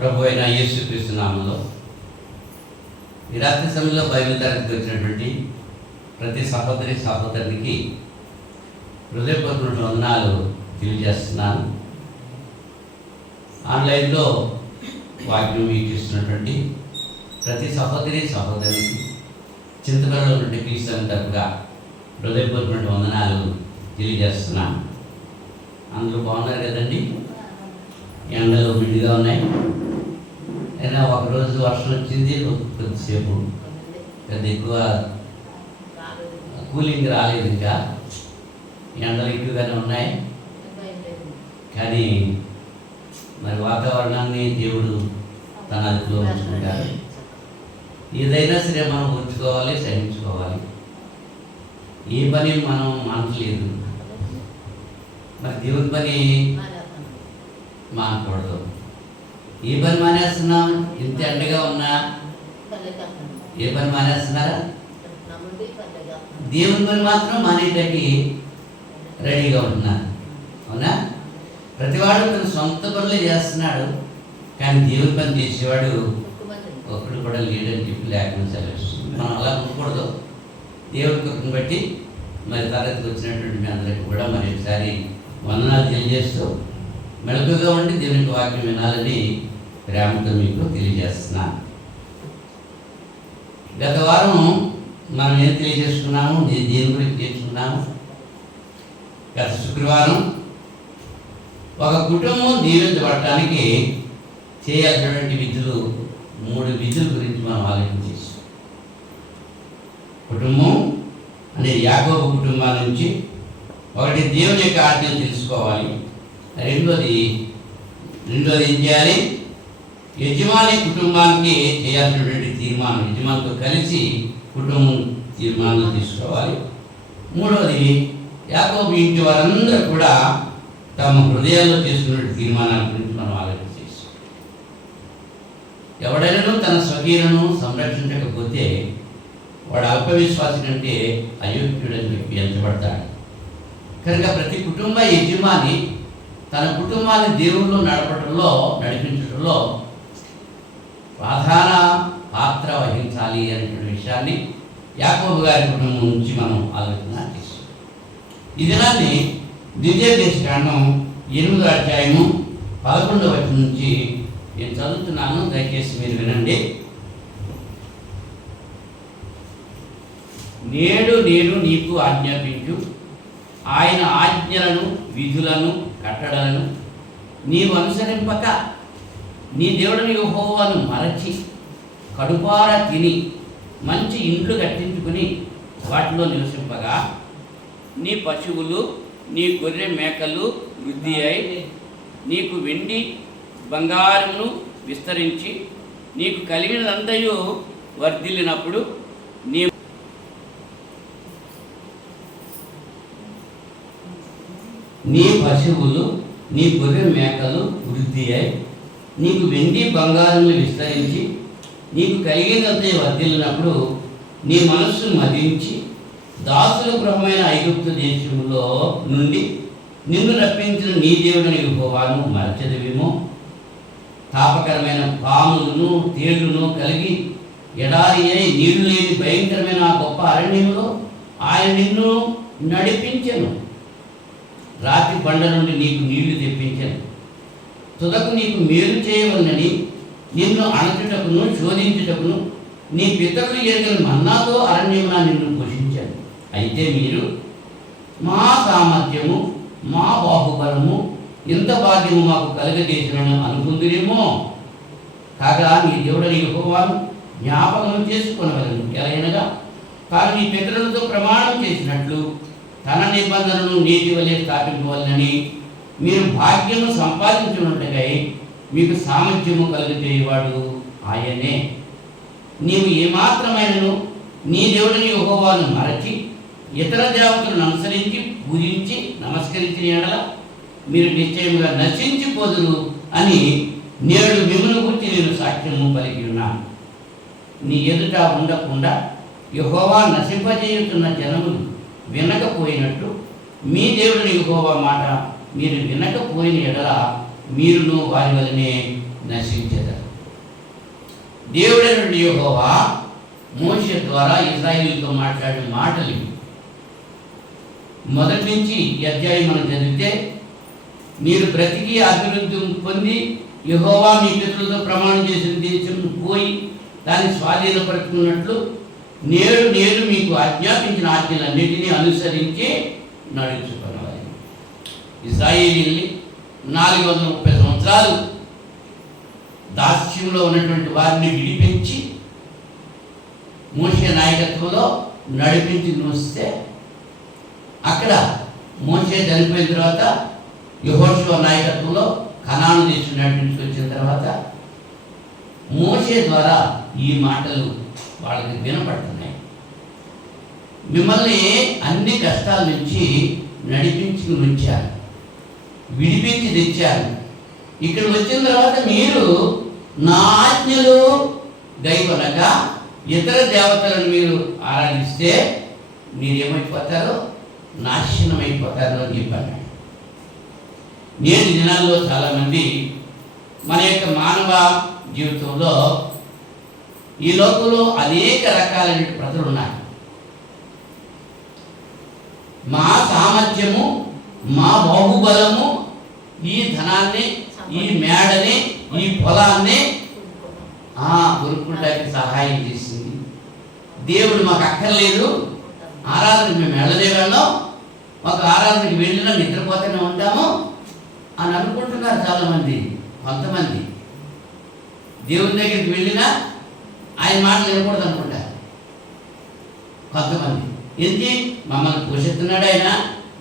ప్రభు అయిన యేసుక్రీస్తు నామములో ఈ రాత్రి సమయంలో బైబిల్ తరగతికి వచ్చినటువంటి ప్రతి సహోదరికి హృదయపూర్వక వందనాలు తెలియజేస్తున్నాను. ఆన్లైన్లో వాక్యం వీక్షిస్తున్నటువంటి ప్రతి సహోదరికి చింతపల్లిలో నుండి క్రీస్తు తరపుగా హృదయపూర్వక వందనాలు తెలియజేస్తున్నాను. అందరూ బాగున్నారు కదండి? ఎండలు విడిగా ఉన్నాయి. అయినా ఒకరోజు వర్షం వచ్చింది, కొద్దిసేపు పెద్ద ఎక్కువ కూలింగ్ రాలేదు. ఇంకా ఎండలు ఎక్కువగానే ఉన్నాయి. కానీ మరి వాతావరణాన్ని దేవుడు తన అదుపులో ఉంచుకుంటారు. ఏదైనా సరే మనం ఉంచుకోవాలి, సహించుకోవాలి. ఏ పని మనం మానట్లేదు, మరి దేవుని పని మానకూడదు. ఏ పని మానేస్తున్నాం? ఇంత ఎండగా ఉన్నా ఏ పని మానేస్తున్నారా? దేవుని పని మాత్రం మానేయటానికి రెడీగా ఉంటున్నారు. అవునా? ప్రతివాడు తన సొంత పనులు చేస్తున్నాడు, కానీ దేవుని పని చేసేవాడు ఒక్కడు కూడా లేడని చెప్పి లేకుండా సెలవిస్తుంది. మనం అలా ఉండకూడదు. దేవుడి కృపను బట్టి మరి తరగతికి వచ్చినటువంటి మీ అందరికీ కూడా మరి ఒకసారి వందనాలు తెలియజేస్తూ మెలకుగా ఉండి దేవునికి వాక్యం వినాలని ప్రేమతో మీకు తెలియజేస్తున్నాను. గత వారం మనం ఏం తెలియజేసుకున్నాము, దేని గురించి తెలుసుకున్నాము? గత శుక్రవారం ఒక కుటుంబం దీవించబడటానికి చేయాల్సినటువంటి విధులు, 3 విధుల గురించి మనం ఆలోచించేసాం. కుటుంబం అనేది యాకోబు కుటుంబం నుంచి ఒకటి దేవుని యొక్క ఆజ్ఞను తెలుసుకోవాలి. రెండోది ఏం చేయాలి? యజమాని కుటుంబానికి చేయాల్సినటువంటి తీర్మానం, యజమానితో కలిసి కుటుంబం తీర్మానం తీసుకోవాలి. మూడవది యాకోబు ఇంటి వారందరూ కూడా తమ హృదయాల్లో చేసుకున్న తీర్మానాల గురించి మనం ఆలోచించేసాం. ఎవడైనా తన స్వకీయులను సంరక్షించకపోతే వాడు అల్పవిశ్వాసి కంటే అయోగ్యుడని చెప్పి ఎంచబడతాడు. కనుక ప్రతి కుటుంబ యజమాని తన కుటుంబాన్ని దేవుళ్ళు నడిపించడంలో ప్రధాన పాత్ర వహించాలి అనేటువంటి విషయాన్ని యాకోబు గారి కుటుంబం నుంచి మనం ఆలోచన చేస్తాం. ఈ దినాన్ని ద్వితీయోపదేశకాండం 8వ అధ్యాయము 11వ వచనం నుంచి నేను చదువుతున్నాను, దయచేసి మీరు వినండి. నేడు నేను నీకు ఆజ్ఞాపించు ఆయన ఆజ్ఞలను, విధులను, కట్టడలను నీవు అనుసరింపక నీ దేవుడిని యెహోవాను మరచి కడుపారా తిని మంచి ఇండ్లు కట్టించుకుని వాటిలో నివసింపగా నీ పశువులు, నీ గొర్రె మేకలు వృద్ధి అయి నీకు వెండి బంగారమును విస్తరించి నీకు కలిగినదంతయు వర్ధిల్లినప్పుడు నీ పశువులు, నీ గొర్రె మేకలు వృద్ధి అయి నీకు వెండి బంగారములు విస్తరించి నీకు కలిగినంత వర్ధిల్లినప్పుడు నీ మనస్సు మదించి దాసుల గృహమైన ఐగుప్తు దేశంలో నుండి నిన్ను రప్పించిన నీ దేవుడిని యెహోవాను మరచెదవేమో. తాపకరమైన పాములను, తేళ్లను కలిగి ఎడారి అయి నీళ్లు లేని భయంకరమైన ఆ గొప్ప అరణ్యంలో ఆయన నిన్ను నడిపించెను. రాతి బండ నుండి నీకు నీళ్లు తెప్పించాను. తుదకు నీకు మేలు చేయవలనని నిన్ను అణచుటకును శోధించుటకును నీ పితరులు ఎరుగని మన్నాతో అరణ్యమున నిన్ను పోషించాను. అయితే మీరు మా సామర్థ్యము, మా బాహుబలము, ఇంత భాగ్యము మాకు కలుగజేసినను అనుకుందురేమో. కాగా నీ దేవుడని యెహోవాను జ్ఞాపకం చేసుకొనవలెను. ఎలాగనగా తాను నీ పితరులతో ప్రమాణం చేసినట్లు తన నిబంధనను నీటి వలె స్థాపించవలనని మీరు భాగ్యము సంపాదించున్నట్టుకై మీకు సామర్థ్యము కలుగజేయవాడు ఆయనే. నీవు ఏమాత్రమైనను నీ దేవుడిని యెహోవాను మరచి ఇతర దేవతలను అనుసరించి పూజించి నమస్కరించిన యెడల మీరు నిశ్చయముగా నశించిపోదురు అని నేడు మిమ్మును గురించి నేను సాక్ష్యము పలికి ఉన్నాను. నీ ఎదుట ఉండకుండా యెహోవా నశింపజేయుతున్న జనములు వినకపోయినట్టు మీ దేవుడిని యెహోవా మాట మీరు వినకపోయిన ఎడల మీరును వారి వలనే నశించెదరు. దేవుడైన యెహోవా మోషే ద్వారా ఇశ్రాయేలుతో మాట్లాడిన మాటలు మొదటి నుంచి ఈ అధ్యాయం మనం చదివితే, మీరు బ్రతికి అభివృద్ధి పొంది యెహోవా మీ పితరులతో ప్రమాణం చేసిన దేశం పోయి దాన్ని స్వాధీనపరుచుకున్నట్లు నేను మీకు ఆజ్ఞాపించిన ఆజ్ఞలన్నిటినీ అనుసరించి నడుచుకున్నవారు. ఇశ్రాయేలీయుల్ని 430 సంవత్సరాలు దాస్యంలో ఉన్నటువంటి వారిని విడిపించి మోషే నాయకత్వంలో నడిపించి చూస్తే, అక్కడ మోషే చనిపోయిన తర్వాత యెహోషువ నాయకత్వంలో కనాను దేశం నడిపించి వచ్చిన తర్వాత మోషే ద్వారా ఈ మాటలు వాళ్ళకి వినపడుతున్నాయి. మిమ్మల్ని అన్ని కష్టాల నుంచి నడిపించి ఉంచారు, విడిపించి తెచ్చారు. ఇక్కడ వచ్చిన తర్వాత మీరు నా ఆజ్ఞలు గైకొనక ఇతర దేవతలను మీరు ఆరాధిస్తే మీరేమైపోతారో నాశనం అయిపోతారు అని చెప్పాను. నేటి దినాల్లో చాలామంది మన యొక్క మానవ జీవితంలో ఈ లోకంలో అనేక రకాలైన ప్రజలు ఉన్నాయి. మా సామర్థ్యము, మా బాహుబలము ఈ ధనాన్ని, ఈ మేడని, ఈ పొలాన్ని కొనుక్కోవడానికి సహాయం చేసింది. దేవుడు మాకు అక్కర్లేదు, ఆరాధనకి మేము వెళ్ళం, మాకు ఆరాధనకి వెళ్ళినా నిద్రపోతూనే ఉంటాము అని అనుకుంటున్నారు చాలామంది. కొంతమంది దేవుని దగ్గరికి వెళ్ళినా ఆయన మాటలు వినకూడదు అనుకుంటారు. కొంతమంది ఏంటి మమ్మల్ని పోషిస్తున్నాడా, ఆయన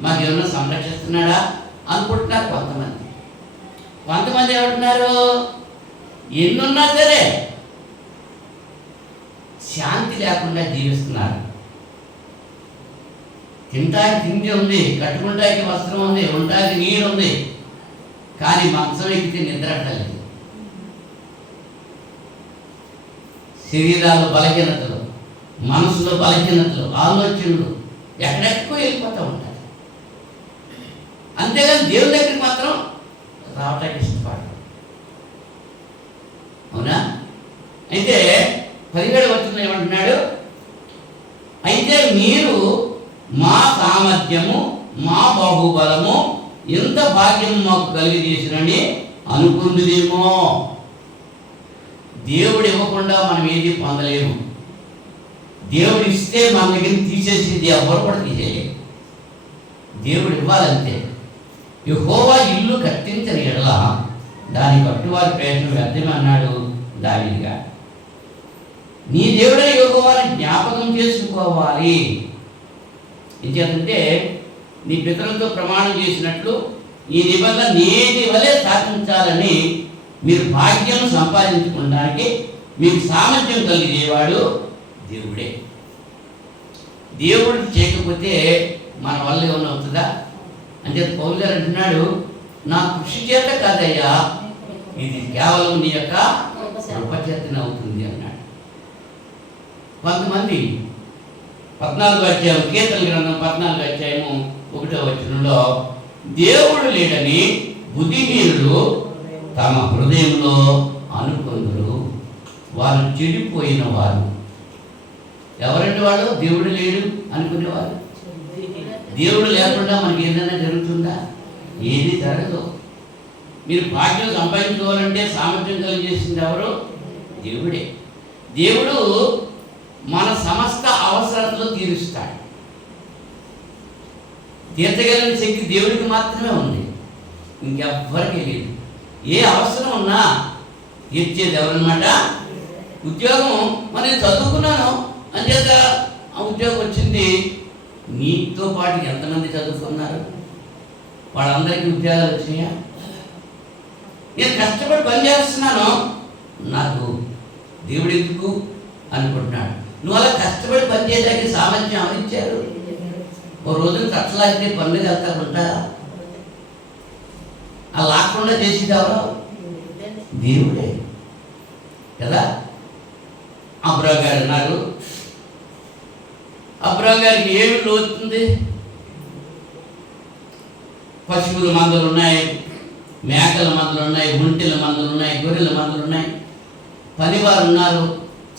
మాకేమన్నా సంరక్షిస్తున్నాడా అనుకుంటున్నారు. కొంతమంది ఏమంటున్నారు, ఎన్నున్నా సరే శాంతి లేకుండా జీవిస్తున్నారు. తింటానికి తిండి ఉంది, కట్టుకుంటానికి వస్త్రం ఉంది, ఉండటానికి నీరు ఉంది, కానీ మంచం ఎక్కితే నిద్ర అట్టలేదు. శరీరాల్లో బలహీనతలు, మనసులో బలహీనతలు, ఆలోచనలు ఎక్కడెక్కడో వెళ్ళిపోతూ ఉంటారు. అంతేగాని దేవుని దగ్గరికి మాత్రం రావటానికి ఇష్టపడరు. అవునా? అయితే 17వ వచనంలో ఏమంటున్నాడు, అయితే మీరు మా సామర్థ్యము, మా బాహుబలము, ఎంత భాగ్యం మాకు కలిగజేసినని అనుకుందుదేమో. దేవుడు ఇవ్వకుండా మనం ఏది పొందలేము. దేవుడు ఇస్తే మన దగ్గర తీసేసేది ఎవరు కూడా తీసేయలేము. దేవుడు ఇవ్వాలంతే. యెహోవా ఇల్లు కట్టించని ఎడల దాని కట్టువారి ప్రయత్నం వ్యర్థమన్నాడు దావీదుగా. నీ దేవుడే యెహోవాని జ్ఞాపకం చేసుకోవాలి. ఏం చేయాలంటే, నీ పితరులతో ప్రమాణం చేసినట్లు ఈ నిబంధన నేటి వలె సాధించాలని మీరు భాగ్యం సంపాదించుకోవడానికి మీకు సామర్థ్యం కలిగేవాడు దేవుడే. దేవుడు చేయకపోతే మన వల్ల ఏమన్నా అవుతుందా అంటే, పౌలు గారు అంటున్నాడు, నా కృషి చేత కాదయ్యా, ఇది కేవలం నీ యొక్క కృప చేతనే అవుతుంది అన్నాడు. కొంతమంది 14వ అధ్యాయం, కీర్తన గ్రంథం 14వ అధ్యాయము 1వ వచనంలో, దేవుడు లేడని బుద్ధిహీనులు తమ హృదయంలో అనుకొందురు, వారు చెడిపోయిన వారు. ఎవరంటే వాళ్ళు? దేవుడు లేడు అనుకునేవారు. దేవుడు లేకుండా మనకి ఏదైనా జరుగుతుందా? ఏది జరగదు. మీరు భాగ్యం సంపాదించుకోవాలంటే సామర్థ్యం కలిగజేసింది ఎవరు? దేవుడే. దేవుడు మన సమస్త అవసరాలను తీరుస్తాడు. తీర్చగలిగిన శక్తి దేవుడికి మాత్రమే ఉంది, ఇంకెవ్వరికీ లేదు. ఏ అవసరం ఉన్నా తీర్చేది ఎవరన్నమాట? ఉద్యోగం మరి చదువుకున్నాను అంచేత ఆ ఉద్యోగం వచ్చింది. నీతో పాటు ఎంతమంది చదువుకున్నారు? వాళ్ళందరికీ ఉద్యోగాలు వచ్చినాయా? నేను కష్టపడి పని చేస్తున్నాను, నాకు దేవుడు ఎందుకు అనుకుంటున్నాడు. నువ్వు అలా కష్టపడి పని చేయడానికి సామర్థ్యం అవనిచ్చారు. ఓ రోజున కట్టలాగితే పనులు వెళ్తాకుంటా ఆ లాక్కుండా చేసేది ఎవరో? దేవుడే కదా. అబ్రాహం గారు ఉన్నారు. అబ్రాహం గారికి ఏమి లోతుంది? పశువులు మందలు ఉన్నాయి, మేకల మందలు ఉన్నాయి, ఒంటెల మందలు ఉన్నాయి, గొర్రెల మందలు ఉన్నాయి, పనివారు ఉన్నారు.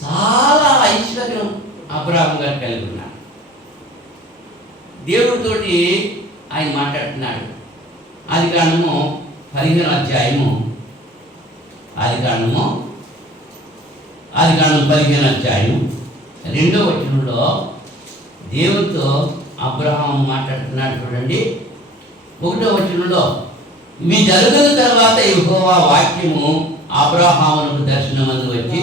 చాలా ఐశ్వర్యం అబ్రాహాం గారు కలిగి ఉన్నాడు. దేవుడితోటి ఆయన మాట్లాడుతున్నాడు. ఆదికాండము 15వ అధ్యాయము, ఆదికాండం 15వ అధ్యాయం 2వ వచనంలో దేవుడితో అబ్రహాము మాట్లాడుతున్నాడు. చూడండి, 1వ వచనంలో, ఇవి జరిగిన తర్వాత యెహోవా వాక్యము అబ్రహామునకు దర్శనమందు వచ్చి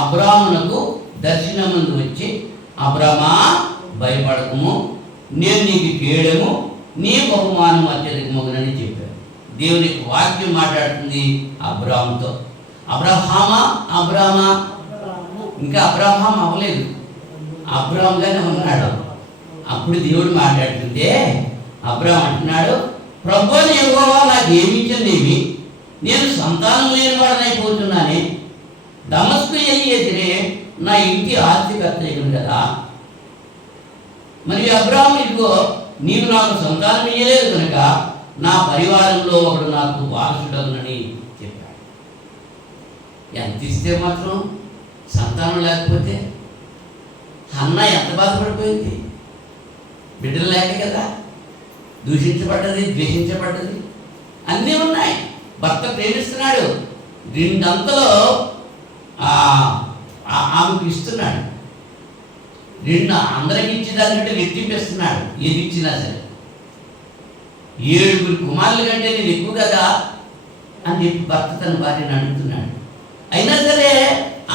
అబ్రాహామునకు దర్శనమందు వచ్చి, అబ్రామా భయపడకము, నేను నీకు కేడము, నీ బహుమానం అత్యధికమగునని చెప్పాడు. దేవునికి వాక్యం మాట్లాడుతుంది అబ్రాహాముతో. అబ్రహామా అబ్రామా, ఇంకా అబ్రహాం అవ్వలేదు, అబ్రాహాంగానే ఉన్నాడు. అప్పుడు దేవుడు మాట్లాడుతుంటే అబ్రాహాం అంటున్నాడు, ప్రభువుని యెహోవా నాకు ఏమిచ్చనేమి, నేను సంతానం లేని వాడనైపోతున్నానే, దమస్కు ఎదిరే నా ఇంటి ఆస్తికర్త కదా. మరి అబ్రాహాం, ఇదిగో నీవు నాకు సంతానం ఇయ్యలేదు కనుక నా పరివారంలో ఒకడు నాకు వారసుడగునని చెప్పాడు. ఎంత ఇస్తే మాత్రం సంతానం లేకపోతే హన్న ఎంత బాధపడిపోయింది. బిడ్డలు లేక కదా, దూషించబడ్డది, ద్వేషించబడ్డది, అన్నీ ఉన్నాయి. భర్త ప్రేమిస్తున్నాడు, 2 అంతలో ఆమెకు ఇస్తున్నాడు, 2 అందరికి ఇచ్చేదానికంటే రెట్టింపిస్తున్నాడు. ఏది ఇచ్చినా సరే 7 కుమారుల కంటే నేను ఎక్కువ కదా అని చెప్పి భర్త తన భార్యను అడుగుతున్నాడు. అయినా సరే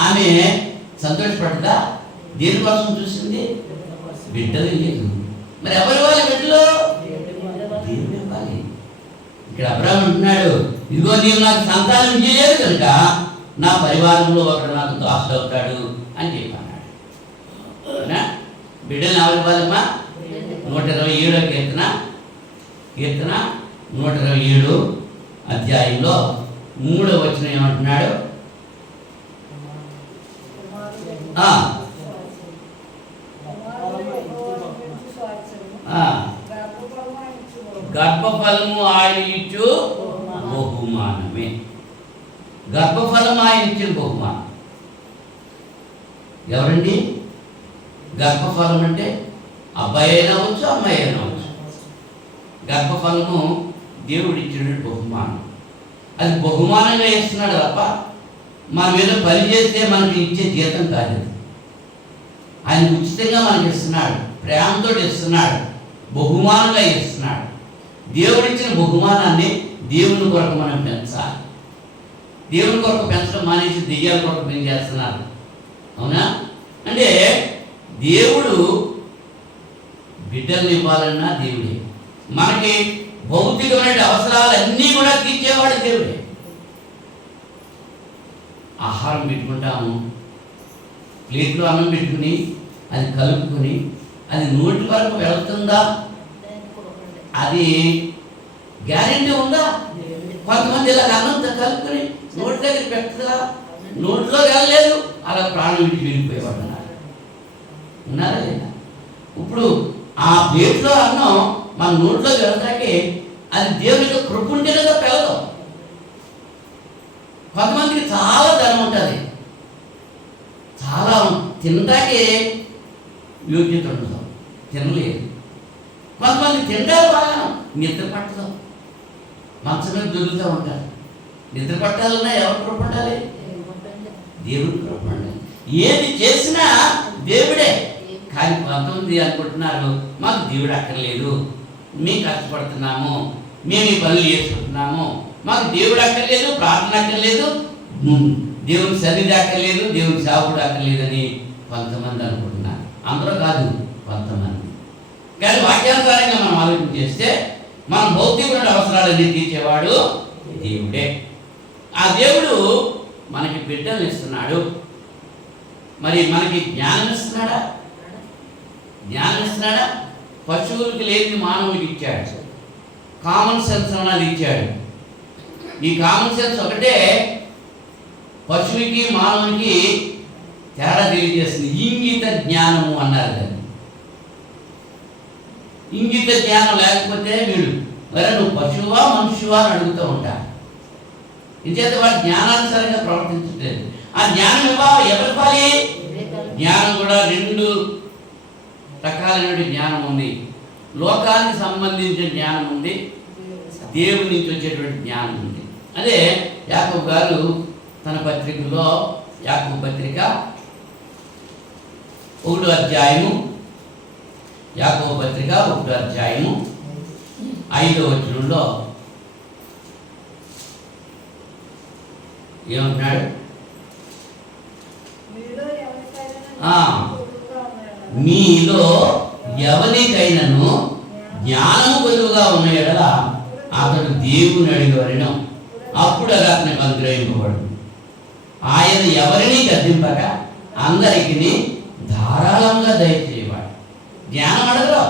ఆమె సంతోషపడదా? దేనికోసం చూసింది? బిడ్డలు లేదు. మరి ఎవరి వాళ్ళు బిడ్డలు? దేవుడు ఇవ్వాలి. ఇక్కడ అబ్రాహాము అంటున్నాడు, ఇదిగో నీవు నాకు సంతానం చేయలేదు కనుక నా పరివారంలో ఒకడు నాకు దాసుడు అవుతాడు అని చెప్పన్నాడు. బిడ్డలు ఎవరి ఇవ్వాలమ్మా? 127వ కీర్తన 127 అధ్యాయంలో 3వ వచనం ఏమంటున్నాడు? గర్భఫలము ఆయన ఇచ్చు బహుమానమే. గర్భఫలం ఆయన ఇచ్చిన బహుమానం. ఎవరండి? గర్భఫలం అంటే అబ్బాయి అయినా అవచ్చు, అమ్మాయి అయినా అవచ్చు. గర్భఫలము దేవుడు ఇచ్చిన బహుమానం. అది బహుమానంగా ఇస్తున్నాడు తప్ప మనం ఏదో పని చేస్తే మనకి ఇచ్చే జీతం కాదు. ఆయన ఉచితంగా మనకి ఇస్తున్నాడు, ప్రేమతో ఇస్తున్నాడు, బహుమానంగా ఇస్తున్నాడు. దేవుడిచ్చిన బహుమానాన్ని దేవుని కొరకు మనం పెంచాలి. దేవుని కొరకు పెంచడం మానేసి దెయ్యాల కొరకు పెంచేస్తున్నారు. అవునా? అంటే దేవుడు బిడ్డల్ని ఇవ్వాలన్నా దేవుడే. మనకి భౌతికమైన అవసరాలన్నీ కూడా తీర్చేవాడు దేవుడే. ఆహారం పెట్టుకుంటాము, ప్లేట్లో అన్నం పెట్టుకుని అది కలుపుకొని అది నోటి వరకు వెళుతుందా? అది గ్యారెంటీ ఉందా? కొంతమంది ఇలా అన్నంతో కలుపుకొని నోటి దగ్గర పెడుతుందా? నోట్లో వెళ్ళలేదు, అలా ప్రాణం విడిచి వెళ్ళిపోయేవాడు ఉన్నారా లేదా? ఇప్పుడు ఆ ప్లేట్లో అన్నం మన నోట్లో వెళ్తాకే అది దేవునికి కృప ఉంటేనే పెళ్ళదు. కొంతమందికి చాలా ధనం ఉంటుంది, చాలా తినటాకే యోగ్యత ఉండదు, తినలేదు. కొంతమంది తింటారు బాగా, నిద్ర పట్టదు, మంచం మీద దొరుకుతూ ఉంటారు. నిద్ర పట్టాలన్నా ఎవరు కృప ఉండాలి? దేవుడి కృప ఉండాలి. ఏది చేసినా దేవుడే. కానీ కొంతమంది అనుకుంటున్నారు, మాకు దేవుడు అక్కర్లేదు, మేము కష్టపడుతున్నాము, మేము ఈ పనులు చేసుకుంటున్నాము, మాకు దేవుడు అక్కర్లేదు, ప్రార్థన అక్కర్లేదు, దేవుని సన్నిధి అక్కర్లేదు, దేవుని సేవకుడు అక్కర్లేదు అని కొంతమంది అనుకుంటున్నారు. అందరూ కాదు, కొంతమంది. కానీ వాక్యానుసారంగా మనం ఆలోచన చేస్తే మన భౌతికమైన అవసరాలన్నీ తీర్చేవాడు దేవుడే. ఆ దేవుడు మనకి బిడ్డలు ఇస్తున్నాడు. మరి మనకి జ్ఞానం ఇస్తున్నాడా? జ్ఞానం ఇస్తున్నాడా? పశువులకి లేని మానవుడికి ఇచ్చాడు. కామన్ సెన్స్ అన్నది ఇచ్చాడు. ఈ కామన్ సెన్స్ ఒకటే పశువుకి మానవునికి తేడా తెలియజేస్తుంది. ఇంగిత జ్ఞానము అన్నారు దాన్ని. ఇంగిత జ్ఞానం లేకపోతే వీడు మరి నువ్వు పశువా మనుషువా అని అడుగుతూ ఉంటారు. ఇంచేత వాడు జ్ఞానానుసారంగా ప్రవర్తించట్లేదు. ఆ జ్ఞానం ఎవరివ్వాలి? జ్ఞానం కూడా 2 రకాలైన జ్ఞానం ఉంది. లోకానికి సంబంధించిన జ్ఞానం ఉంది, దేవుడి నుంచి వచ్చేటువంటి జ్ఞానం ఉంది. అదే యాకోబు గారు తన పత్రికలో, యాకోబు పత్రిక 1వ అధ్యాయము, యాకోబు పత్రిక 1వ అధ్యాయము 5వ వచనంలో ఏమంటున్నాడు? మీలో ఎవరికైనాను జ్ఞానము కొలువుగా ఉన్న ఎడల అతడు దేవుని అడిగవలను, అప్పుడు అది అతనికి అనుగ్రహింపబడు. ఆయన ఎవరిని గద్దింపక అందరికీ ధారాళంగా దయచేయవాడు. జ్ఞానం అడగరు.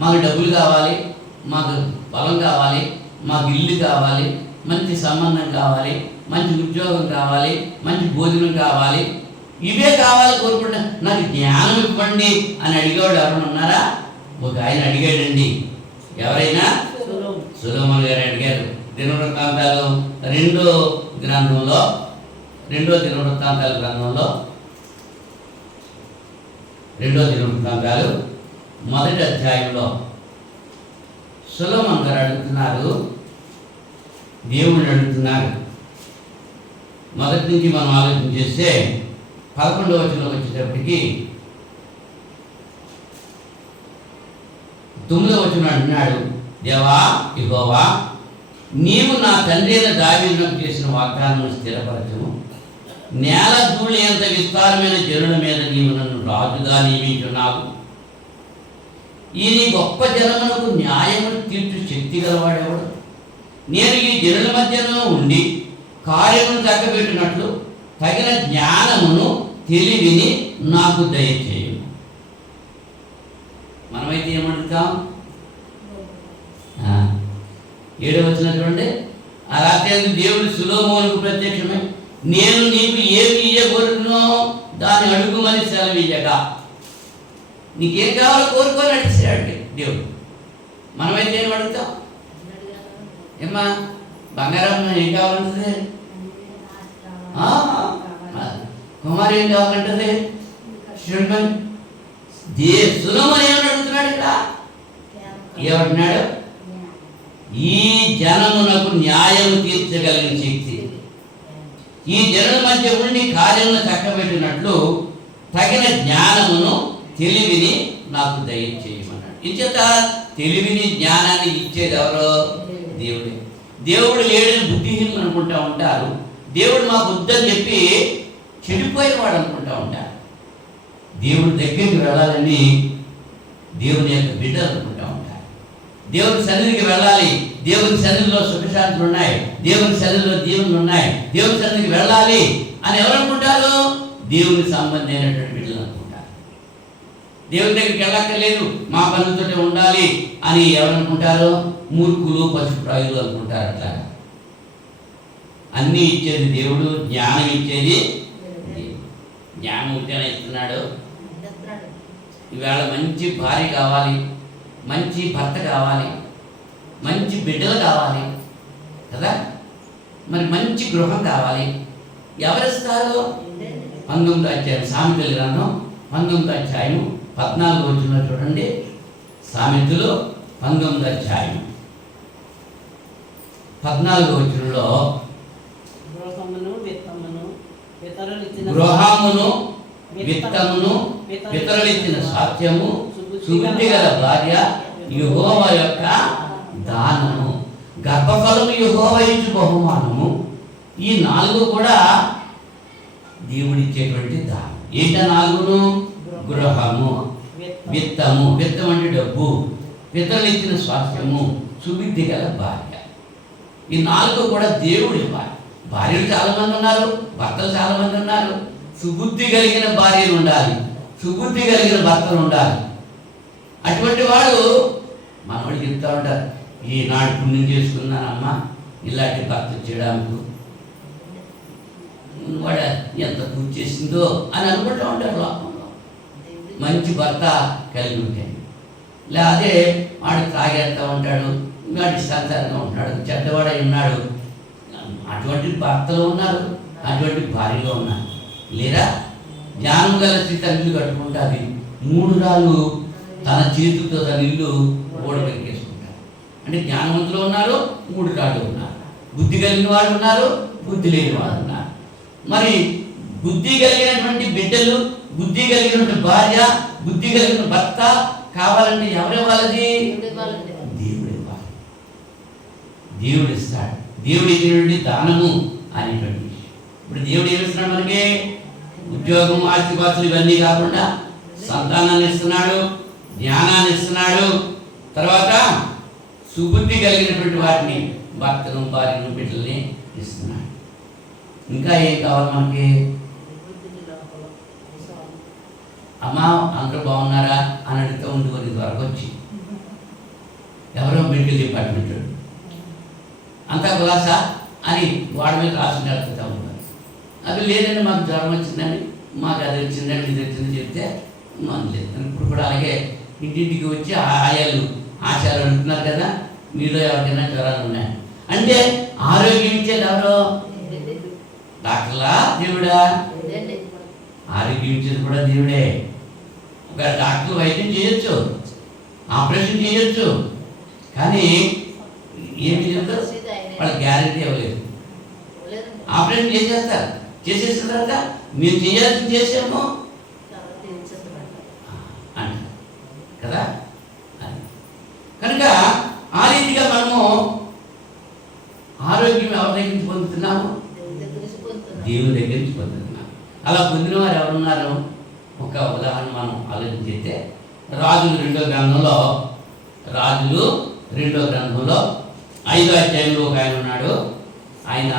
మాకు డబ్బులు కావాలి, మాకు పొలం కావాలి, మాకు ఇల్లు కావాలి, మంచి సంబంధం కావాలి, మంచి ఉద్యోగం కావాలి, మంచి భోజనం కావాలి, ఇవే కావాలి కోరుకుంటా. నాకు జ్ఞానం ఇవ్వండి అని అడిగేవాడు ఎవరైనా ఉన్నారా? ఒక ఆయన అడిగాడండి. ఎవరైనా? సొలొమోను గారు అడిగారు. దినవృత్తాంతాలు 2వ గ్రంథంలో, 2వ దినవృత్తాంతాల గ్రంథంలో, 2వ దినవృత్తాంతాలు 1వ అధ్యాయంలో సొలొమోను గారు అడుగుతున్నారు, దేవుడిని అడుగుతున్నారు. మొదటి నుంచి మనం ఆలోచన చేస్తే 11వ వచనంలోకి వచ్చేటప్పటికి 9వ వచనం అంటున్నాడు, దేవా యెహోవా, నీవు నా తండ్రి అయిన దావీదునకు చేసిన వాగ్దానం స్థిరపరచము. నేల ధూళి అంత విస్తారమైన జనుల మీద నీవు నన్ను రాజుగా నియమించున్నావు. ఈ నీ గొప్ప జనమునకు న్యాయమును తీర్చు శక్తి గలవాడేవాడు. నేను ఈ జనుల మధ్యలో ఉండి కార్యమును చక్కబెట్టినట్లు తగిన జ్ఞానమును తెలివిని నాకు దయచేయు. మనమైతే ఏమంటాం? 7వ వచనం చూడండి. ఆ రాత్రి దేవుడు సొలొమోనుకు ప్రత్యక్షమై, నేను నీకు ఏమి ఇయ్యగోరునో దాన్ని అడుగుమని సెలవియ్యగా. నీకేం కావాలో కోరుకొని అడిగాడు దేవుడు. మనమైతే ఏం అడుగుతాం? ఏమ్మా బంగారం ఏం కావాలంటుంది? కుమారి ఏం కావాలంటుంది? సొలొమోను ఏమని అడుగుతున్నాడు ఇక్కడ? ఏమంటున్నాడు? ఈ జనమునకు న్యాయము తీర్చగలిగిన శక్తి, ఈ జనుల మధ్య ఉండి కార్యమును చక్కబెట్టినట్లు తగిన జ్ఞానమును తెలివిని నాకు దయచేయమన్నాడు. ఇంచేత తెలివిని జ్ఞానాన్ని ఇచ్చేది ఎవరో? దేవుడే. దేవుడు లేడని బుద్ధిహీనులు అనుకుంటా ఉంటారు. దేవుడు మా బుద్ధని చెప్పి చెడిపోయిన వాడు అనుకుంటా ఉంటారు. దేవుడి దగ్గరికి వెళ్ళాలని దేవుని యొక్క బిడ్డలు అనుకుంటా ఉంటారు. దేవుని సన్నిధికి వెళ్ళాలి, దేవుని సన్నిధిలో సుఖశాంతులు ఉన్నాయి, దేవుని సన్నిధిలో దీవులు ఉన్నాయి, దేవుని సన్నిధికి వెళ్ళాలి అని ఎవరు అనుకుంటారు? దేవుని సంబంధమైనటువంటి బిడ్డలు అనుకుంటారు. దేవుని దగ్గరికి వెళ్ళక్కర్లేదు, మా పనులతో ఉండాలి అని ఎవరు అనుకుంటారు? మూర్ఖులు, పశుప్రాయులు అనుకుంటారు. అట్లా అన్నీ ఇచ్చేది దేవుడు, జ్ఞానం ఇచ్చేది దేవుడు. జ్ఞానం ఉంటేనే ఇస్తున్నాడు. ఈవేళ మంచి భార్య కావాలి, మంచి భర్త కావాలి, మంచి బిడ్డలు కావాలి కదా, మరి మంచి గృహం కావాలి. ఎవరిస్తారు? 19వ అధ్యాయం సామెతల గ్రంథం 19వ అధ్యాయం 14వ వచనంలో చూడండి. సామెతలు 19వ అధ్యాయం 14వ వచనంలో గృహమును విత్తమును పితరులిచ్చిన సాత్యము సుబుద్ధి గల భార్య యెహోవా యొక్క దానము, గర్భఫలము యెహోవా ఇచ్చు బహుమానము. ఈ 4 కూడా దేవుడిచ్చేటువంటి దానం. ఏంట 4? గృహము, విత్తము, విత్తం అంటే డబ్బు, పితరులిచ్చిన స్వాస్థ్యము, సుబుద్ధి గల భార్య. ఈ 4 కూడా దేవుడి భార్య. భార్యలు చాలామంది ఉన్నారు, భర్తలు చాలామంది ఉన్నారు. సుబుద్ధి కలిగిన భార్యలు ఉండాలి, సుబుద్ధి కలిగిన భర్తలు ఉండాలి. అటువంటి వాడు మనవాడు చెప్తా ఉంటారు, ఈనాడు పుణ్యం చేసుకున్నానమ్మా ఇలాంటి భర్త చేయడానికి, వాడు ఎంత పూజ చేసిందో అని అనుకుంటూ ఉంటారు లోకంలో. మంచి భర్త కలిగి ఉంటే, లేదే వాడు తాగేస్తూ ఉంటాడు, వాడి సంసారంగా ఉంటున్నాడు, చెడ్డవాడై ఉన్నాడు. అటువంటి భర్తలు ఉన్నారు, అటువంటి భార్యలో ఉన్నారు. లేదా జ్ఞానం గల స్త్రీ తన ఇల్లు కట్టుకుంటుంది, 3 రాళ్ళు తన చేతితో తన ఇల్లు ఓడబెక్కేసుకుంటారు. అంటే జ్ఞానవంతులు ఉన్నారు, 3 రాళ్ళు ఉన్నారు. బుద్ధి కలిగిన వాళ్ళు ఉన్నారు, బుద్ధి లేని వాళ్ళు ఉన్నారు. మరి బుద్ధి కలిగినటువంటి బిడ్డలు, బుద్ధి కలిగినటువంటి భార్య, బుద్ధి కలిగిన భర్త కావాలంటే ఎవరివ్వాలది? దేవుడు ఇవ్వాలి. దేవుడు ఇస్తాడు. దేవుడు ఇచ్చినటువంటి దానము అనేటువంటి విషయం. ఇప్పుడు దేవుడు ఏమిస్తున్నాడు మనకి? ఉద్యోగం, ఆస్తిపాస్తులు ఇవన్నీ కాకుండా సంతానాన్ని ఇస్తున్నాడు, జ్ఞానాన్ని ఇస్తున్నాడు, తర్వాత సుబుద్ధి కలిగినటువంటి వాటిని, భర్తను, భార్యను, బిడ్డల్ని ఇస్తున్నాడు. ఇంకా ఏం కావాలి మనకి? అమ్మ అందరూ బాగున్నారా అని అడుగుతూ ఉండేవారు. ఇది వరకు వచ్చి ఎవరో మెడికల్ డిపార్ట్మెంట్ అంతా కులాసా అని వాడి మీద రాసుకుని అడుగుతూ ఉంటారు. అది లేదండి మాకు జ్వరం వచ్చిందని, మాకు అది వచ్చిందని, ఇది వచ్చిందని చెప్తే మనం లేదు. ఇప్పుడు కూడా అలాగే ఇంటింటికి వచ్చి ఆయాలు ఆచారాలు అడుగుతున్నారు కదా, మీలో ఎవరికైనా జ్వరాలు ఉన్నాయి అంటే ఆరోగ్యం ఇచ్చేది ఎవరో? డాక్టర్లా దేవుడా? ఆరోగ్యం ఇచ్చేది కూడా దేవుడే. ఒక డాక్టర్ వైద్యం చేయొచ్చు, ఆపరేషన్ చేయొచ్చు, కానీ ఏమి చెప్తారు? వాళ్ళ గ్యారెంటీ ఇవ్వలేదు. ఆపరేషన్ చేసేస్తారు, చేసేసిన తర్వాత మీరు చేయాల్సింది చేసాము అంట కదా. కనుక ఆ రీతిగా మనము ఆరోగ్యం ఎవరి దగ్గర నుంచి పొందుతున్నాము? దేవుని దగ్గర నుంచి పొందుతున్నాము. అలా పొందిన వారు ఎవరున్నారు? ఒక ఉదాహరణ మనం ఆలోచించితే రాజులు 2వ గ్రంథంలో 5వ అధ్యాయంలో ఒక ఆయన ఉన్నాడు. ఆయన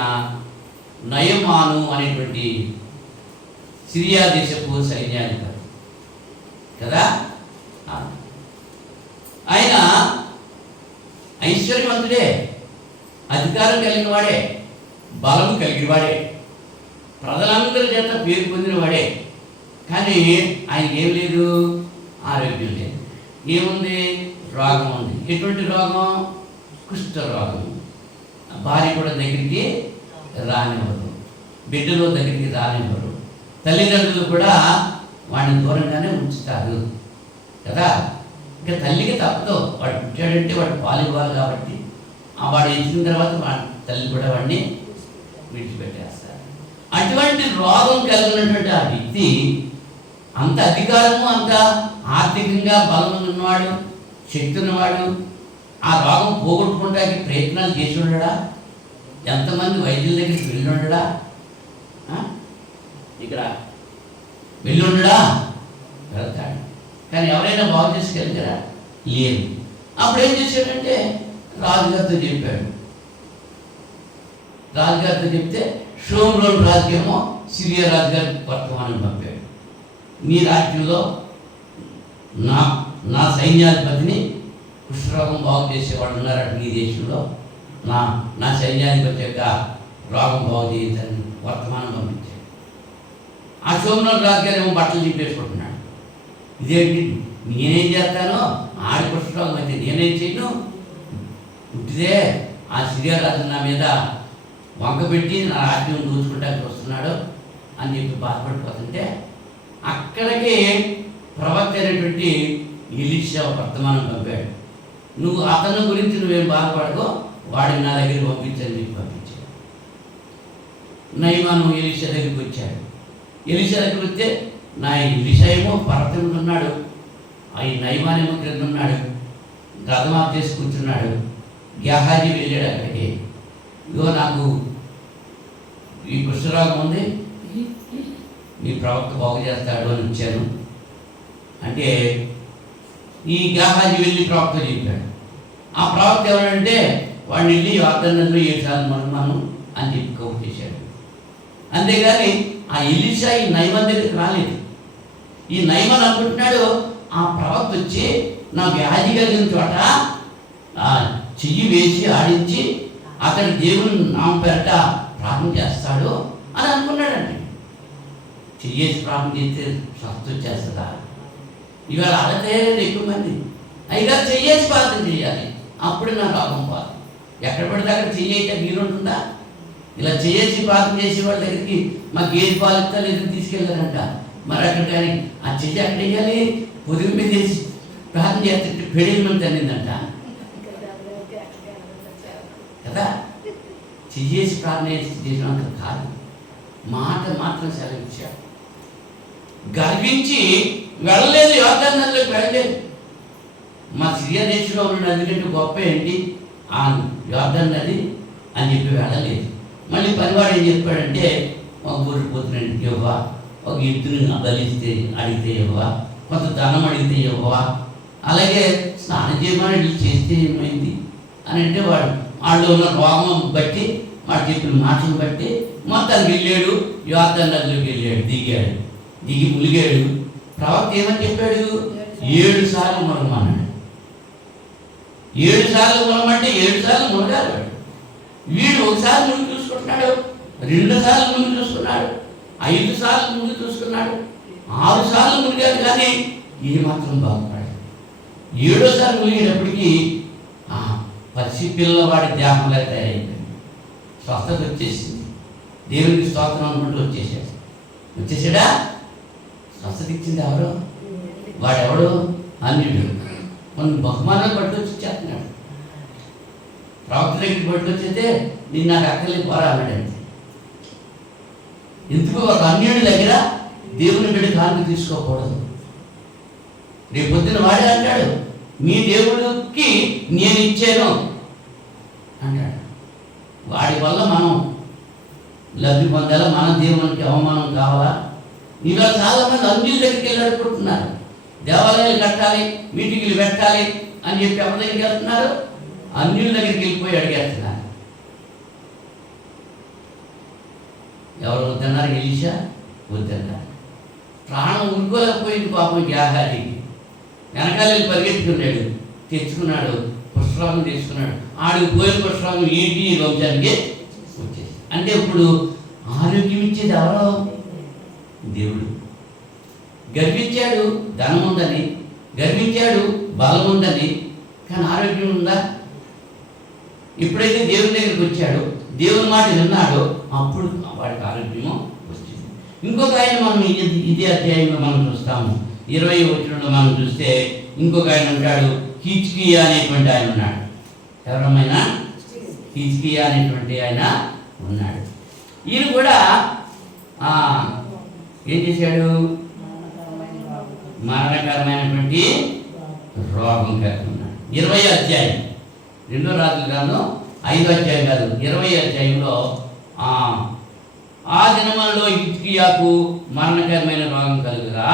నయమాను అనేటువంటి సిరియా దేశపు సైన్యాధిపతి కదా. ఆయన ఐశ్వర్యవంతుడే, అధికారం కలిగిన వాడే, బలం కలిగిన వాడే, ప్రజలందరి చేత పేరు పొందిన వాడే. కానీ ఆయనకి ఏం లేదు? ఆరోగ్యం లేదు. ఏముంది? రోగం ఉంది. ఎటువంటి రోగం? కుష్ఠ రోగం. భార్య కూడా దగ్గరికి రానివ్వరు, బిడ్డలు దగ్గరికి రానివ్వరు, తల్లిదండ్రులు కూడా వాడిని దూరంగానే ఉంచుతారు కదా. ఇంకా తల్లికి తప్పదు, వాడు పుట్టాడంటే వాడు పాలు ఇవ్వాలి కాబట్టి వాడు ఇచ్చిన తర్వాత వాడి తల్లి కూడా వాడిని విడిచిపెట్టేస్తారు. అటువంటి రోగం కలిగినటువంటి ఆ వ్యక్తి అంత అధికారము, అంత ఆర్థికంగా బలం ఉన్నవాడు, శక్తి ఉన్నవాడు, ఆ రోగం పోగొట్టుకోవడానికి ప్రయత్నాలు చేసి ఉండడా? ఎంతమంది వైద్యుల దగ్గరికి వెళ్ళి ఉండడా? ఇక్కడ వెళ్ళి ఉండడా? వెళ్తాడు. కానీ ఎవరైనా బాగు చేసుకెళ్తారా? లేదు. అప్పుడు ఏం చేశాడంటే రాజుగారితో చెప్పాడు. రాజుగారితో చెప్తే షోమ్రోన్ రాజ్యమో సిరియా రాజుగారికి వర్తమానం పంపాడు. మీ రాజ్యంలో నా సైన్యాధిపతిని కుష్ఠరోగం బాగు చేసేవాడు ఉన్నారట నీ దేశంలో. నా సైన్యాధిపతి యొక్క రోగం బాగు చేయించని వర్తమానం పంపించాడు. ఆ షోమ్రోన్ రాజుగారు ఏమో బట్టలు చింపేసుకుంటున్నాడు. ఇదేంటి, నేనేం చేస్తానో? ఆడి కుష్ఠరోగం అయితే నేనేం చేయను? పుట్టిదే ఆ సిరియా రాజు నా మీద వంక పెట్టి నా రాజ్యం దూచుకుంటానికి వస్తున్నాడు అని చెప్పి బాధపడిపోతుంటే అక్కడికి ప్రవక్త అయినటువంటి ఎలీషా వర్తమానం పంపాడు. నువ్వు అతని గురించి నువ్వేం బాధపడకో, వాడిని నా దగ్గరికి పంపించని చెప్పి పంపించాడు. నయమాను ఎలీషా దగ్గరికి వచ్చాడు. ఎలీషా దగ్గరికి వస్తే నా ఎలీషా ఏమో పర్వతం ఉన్నాడు, ఈ నయమాన్ ఏమో క్రింద ఉన్నాడు, గదమాప్ చేసి కూర్చున్నాడు. గేహాజీ వెళ్ళాడు అక్కడికి. ఇగో నాకు ఈ కుష్ఠరోగం ఉంది, మీ ప్రవక్త బాగు చేస్తాడు అని వచ్చాను అంటే ఈ గేహాజీ వెళ్ళి ప్రవక్త చెప్పాడు. ఆ ప్రవక్త ఎవరంటే వాడిని వెళ్ళి యోర్దాను నదిలో 7 సార్లు మనం అని చెప్పి కబురు చేశాడు. అంతేగాని ఆ ఎలీషా ఈ నయమాన్ దగ్గరికి రాలేదు. ఈ నయమాన్ అనుకుంటున్నాడు ఆ ప్రవక్త వచ్చి నా వ్యాధి కలిగిన చోట చెయ్యి వేసి ఆడించి అతడి దేవుని నామ పేరట ప్రార్థన చేస్తాడు అని అనుకున్నాడండి. చెయ్యేసి ప్రార్థన చేస్తే స్వస్థ వచ్చేస్తుందా? ఇవాళ అలా తయారైంది ఎక్కువ మంది. అయినా చెయ్యేసి ప్రార్థన చేయాలి, అప్పుడు నా రోగం పోదు. ఎక్కడ పడితే అక్కడ చెయ్యట వీలుంటుందా? ఇలా చేసి ప్రార్థన చేసే వాళ్ళ దగ్గరికి మా గేదె పాలు ఇస్తాను ఎదురు తీసుకెళ్ళారంట. మరి అక్కడ కానీ ఆ చెయ్యి అక్కడ వేయాలి, పొదుగు మీద చేసి ప్రార్థన చేస్తే పెళ్ళి మంది తన్నిందంట కదా. చెయ్యేసి ప్రార్థన చేసినంత కాదు, మాట మాత్రం సెలవిచ్చాడు. గర్వించి వెళ్ళలేదు, యోర్దాను నదిలోకి వెళ్ళలేదు. మా సిరియా దేశంలో ఉన్న నది కంటే గొప్ప ఏంటి ఆ యోర్దాను నది అని చెప్పి వెళ్ళలేదు. మళ్ళీ పనివాడు ఏం చెప్పాడంటే, ఒక గొర్రె పోతున్నట్టు ఇవ్వవా, ఒక ఎద్దుని బలిస్తే అడిగితే ఇవ్వవా, కొంత ధనం అడిగితే ఇవ్వవా, అలాగే స్నానం చేయమని చేస్తే ఏమైంది అని అంటే వాళ్ళు ఉన్న రోగం బట్టి వాడు చెప్పిన మాటను బట్టి మొత్తానికి వెళ్ళాడు. యోర్దాను నదిలోకి వెళ్ళాడు, దిగి ములిగాడు. ప్రవక్త ఏమని చెప్పాడు? 7 సార్లు మునగమన్నాడు. 7 సార్లు మునగమంటే 7 సార్లు మునగాలి వాడు. వీడు ఒకసారి మునిగి చూసుకుంటున్నాడు, 2 సార్లు మునిగి చూసుకున్నాడు, 5 సార్లు మునిగి చూసుకున్నాడు, 6 సార్లు మునిగాడు. కానీ ఏమాత్రం బాగుపడాడు. 7వసారి మునిగేటప్పటికీ పసి పిల్లవాడి దేహంలో తయారైపోయింది. స్వస్థత వచ్చేసింది. దేవునికి స్తోత్రం అనుకుంటూ వచ్చేసాడా? స్వస్థత ఇచ్చింది ఎవరు? వాడెవడు? అన్యుడు. కొన్ని బహుమానాలు పట్టుకొచ్చి చేస్తున్నాడు. ప్రవక్త దగ్గరికి పట్టుకొచ్చితే నేను నాకు అక్కర్లేదు పోరా అన్నాడంటే. ఎందుకు? ఒక అన్యుడి దగ్గర దేవుని బిడ్డ కానుక తీసుకోకూడదు. రేపు పొద్దున వాడే అంటాడు, మీ దేవుడికి నేను ఇచ్చాను అంటాడు. వాడి వల్ల మనం లబ్ధి పొందాలా? మన దేవునికి అవమానం కావాలా? ఇలా చాలామంది అన్యుల దగ్గరికి వెళ్ళి అడుగుకుంటున్నారు. దేవాలయాలు కట్టాలి, మీటింగ్లు పెట్టాలి అని చెప్పి ఎవరి దగ్గరికి వెళ్తున్నారు? అన్యుల దగ్గరికి వెళ్ళిపోయి అడిగేస్తున్నారు. ఎవరు వద్దన్నారు? ఎలీషా వద్దన్నారు. ప్రాణం ఉరుకోలేకపోయింది పాపం గ్యాహాజీకి. వెనకాల పరిగెత్తుకున్నాడు, తెచ్చుకున్నాడు, పుష్పరాగం తెచ్చుకున్నాడు. ఆడికి పోయిన పుష్పరాగం ఏంటి ఈ వంశానికి వచ్చేసి. అంటే ఇప్పుడు ఆరోగ్యం ఇచ్చేది ఎవరో? దేవుడు. గర్వించాడు ధనం ఉందని, గర్వించాడు బలం ఉందని, కానీ ఆరోగ్యం ఉందా? ఎప్పుడైతే దేవుని దగ్గరికి వచ్చాడు, దేవుని మాట విన్నాడో అప్పుడు వాడికి ఆరోగ్యము వచ్చింది. ఇంకొక ఆయన మనం ఇదే అధ్యాయంలో మనం చూస్తాము. 20వ వచనంలో మనం చూస్తే ఇంకొక ఆయన ఉంటాడు, హిజ్కియా అనేటువంటి ఆయన ఉన్నాడు. ఎవరమైనా? హిజ్కియా అనేటువంటి ఆయన ఉన్నాడు. ఈయన కూడా ఏం చేశాడు? మరణకరమైనటువంటి రోగం కలిగి ఉన్నాడు. 20వ అధ్యాయం, 2వ రాజుల గ్రంథం 5వ అధ్యాయం కాదు, 20వ అధ్యాయంలో ఆ దినములలో హిజ్కియాకు మరణకరమైన రోగం కలుగుగా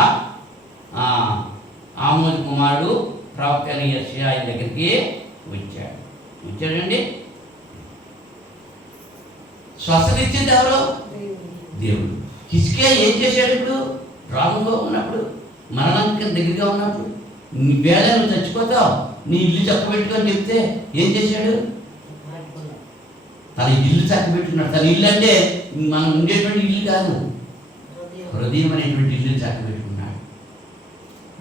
ఆమోజు కుమారుడు ప్రవక్త యెషయా ఆయన దగ్గరికి వచ్చాడండి. స్వస్థత ఇచ్చింది ఎవరు? దేవుడు. హిజ్కియా ఏం చేశాడు? ఇప్పుడు రోగంలో ఉన్నప్పుడు, మరణానికి దగ్గరగా ఉన్నప్పుడు, నీ వేళ నువ్వు చచ్చిపోతావు, నీ ఇల్లు చక్కబెట్టుకొని చెప్తే ఏం చేశాడు? తన ఇల్లు చక్కబెట్టుకున్నాడు. తన ఇల్లు అంటే మనం ఉండేటువంటి ఇల్లు కాదు, హృదయం అనేటువంటి ఇల్లు చక్కబెట్టుకున్నాడు.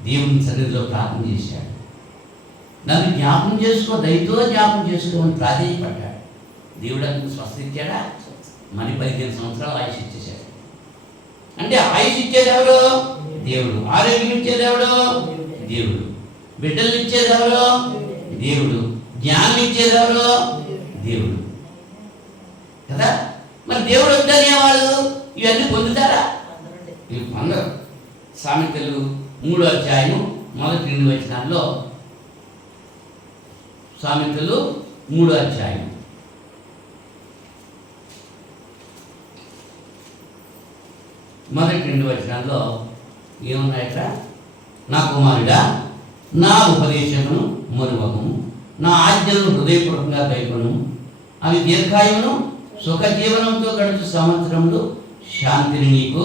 దేవుని సన్నిధిలో ప్రార్థన చేశాడు. నన్ను జ్ఞాపకం చేసుకో, దయతో జ్ఞాపకం చేసుకోమని ప్రాధేయపడ్డాడు. దేవుడు అందుకు స్వస్థ ఇచ్చాడా? మరి 15 సంవత్సరాలు ఆయుష్ ఇచ్చేశాడు. అంటే ఆయుష్ ఇచ్చేది ఎవరు? దేవుడు. ఆరోగ్యం ఇచ్చేది ఎవడు? దేవుడు. బిడ్డలు ఇచ్చేది ఎవరు? దేవుడు. జ్ఞానం ఇచ్చేది ఎవరు? దేవుడు కదా. మరి దేవుడు వద్దనేవాళ్ళు ఇవన్నీ పొందుతారా? ఇవి పొందరు. సామెతలు 3వ అధ్యాయం 1-2 వచనాల్లో, సామెతలు 3వ అధ్యాయం 1-2 వచనాల్లో ఏమున్నాయట? నా కుమారుడా, నా ఉపదేశమును మరువకము, నా ఆజ్ఞలను హృదయపూర్వకంగా కైకొనుము, అవి దీర్ఘాయువును సుఖజీవనంతో గడుచు సంవత్సరములు శాంతిని నీకు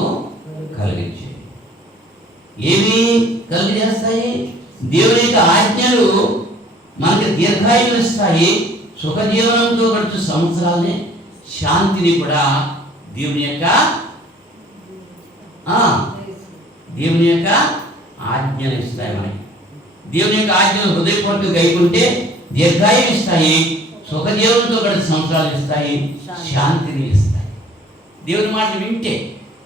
కలిగించాయి. ఏమి కలిగజేస్తాయి? దేవుని యొక్క ఆజ్ఞలు మనకి దీర్ఘాయువులు ఇస్తాయి, సుఖజీవనంతో గడుచు సంవత్సరాలని, శాంతిని కూడా దేవుని యొక్క ఆజ్ఞలు ఇస్తాయి మనకి. దేవుని యొక్క ఆజ్ఞలు హృదయపూర్వకంగా గైకుంటే దీర్ఘాయువు ఇస్తాయి, సుఖజీవులతో కలిసి సంవత్సరాలు ఇస్తాయి, శాంతిని ఇస్తాయి. దేవుని మాటలు వింటే,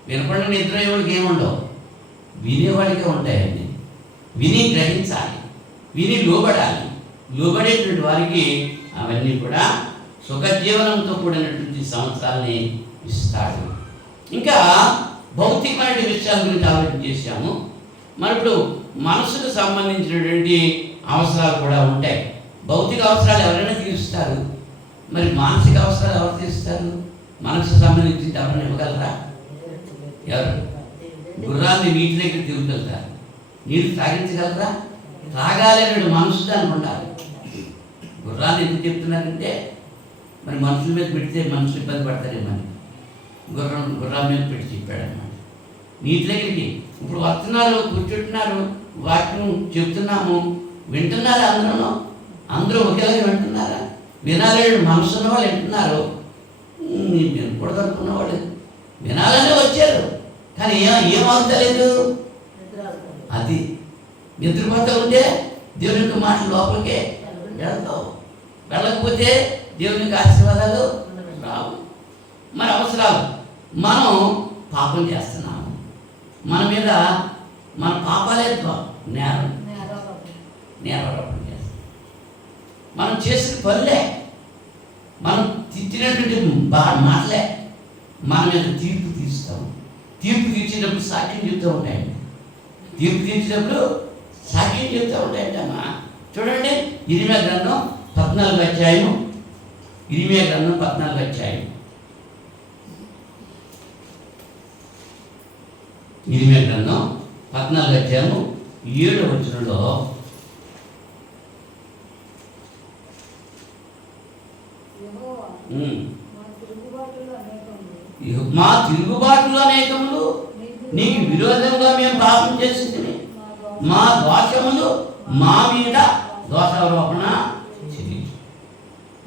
వినకుండా నిద్రపోయేవాడికి ఏముండవు, వినేవాడికే ఉంటాయండి. విని గ్రహించాలి, విని లోబడాలి. లోబడేటువంటి వారికి అవన్నీ కూడా సుఖజీవనంతో కూడినటువంటి సంవత్సరాలని ఇస్తాడు. ఇంకా భౌతికమైన విషయాల గురించి ఆలోచన చేశాము. మరి ఇప్పుడు మనసుకు సంబంధించినటువంటి అవసరాలు కూడా ఉంటాయి. భౌతిక అవసరాలు ఎవరైనా తీరుస్తారు, మరి మానసిక అవసరాలు ఎవరు తీరుస్తారు? మనసుకు సంబంధించి ఎవరైనా ఇవ్వగలరా? ఎవరు? గుర్రాన్ని నీటి దగ్గర తిరుగుతారు, నీరు తాగించగలరా? తాగాలనే మనసు దానికి ఉండాలి. గుర్రాన్ని ఎందుకు చెప్తున్నారంటే, మరి మనుషుల మీద పెడితే మనుషులు ఇబ్బంది పడతారేమని గుర్రం మీద పెట్టి చెప్పాడు అన్నమాట. నీటి దగ్గరికి ఇప్పుడు వస్తున్నారు, కూర్చుంటున్నారు, వాక్యం చెప్తున్నాము, వింటున్నారా? అందరూ ఒకేలాగా వింటున్నారా? వినాలని మనసు ఉన్న వాళ్ళు వింటున్నారు, వినకూడదు అనుకున్న వాళ్ళు వినాలనే వచ్చారు, కానీ ఏమవుతలేదు. అది నిద్రపోతూ ఉంటే దేవుని యొక్క మాట లోపలికే వెళ్తావు, వెళ్ళకపోతే దేవుని యొక్క ఆశీర్వాదాలు రావు. మరి అవసరాలు, మనం పాపం చేస్తున్నాము, మన మీద మన పాపాలే నేరారోపణ చేస్తాం. మనం చేసిన పనులే, మనం తిట్టినటువంటి మాటలే మన మీద తీర్పు తీస్తాం. తీర్పు తీర్చేటప్పుడు సాక్ష్యం చెప్తూ ఉంటాయండి. తీర్పు తీర్చేటప్పుడు సాక్ష్యం చెప్తూ ఉంటాయండి అమ్మా. చూడండి, ఇరిమియా గ్రంథం 14వ అధ్యాయము. ఇరిమియా గ్రంథం 14వ అధ్యాయం. ఇరిమియా గ్రంథం 14వ అధ్యాయము 7వ వచనంలో మా తిరుగుబాటులో అనేకములు నీకు విరోధంగా మేము పాపం చేసింది, మా దోషములు మా మీద దోషారోపణ చెల్లించు.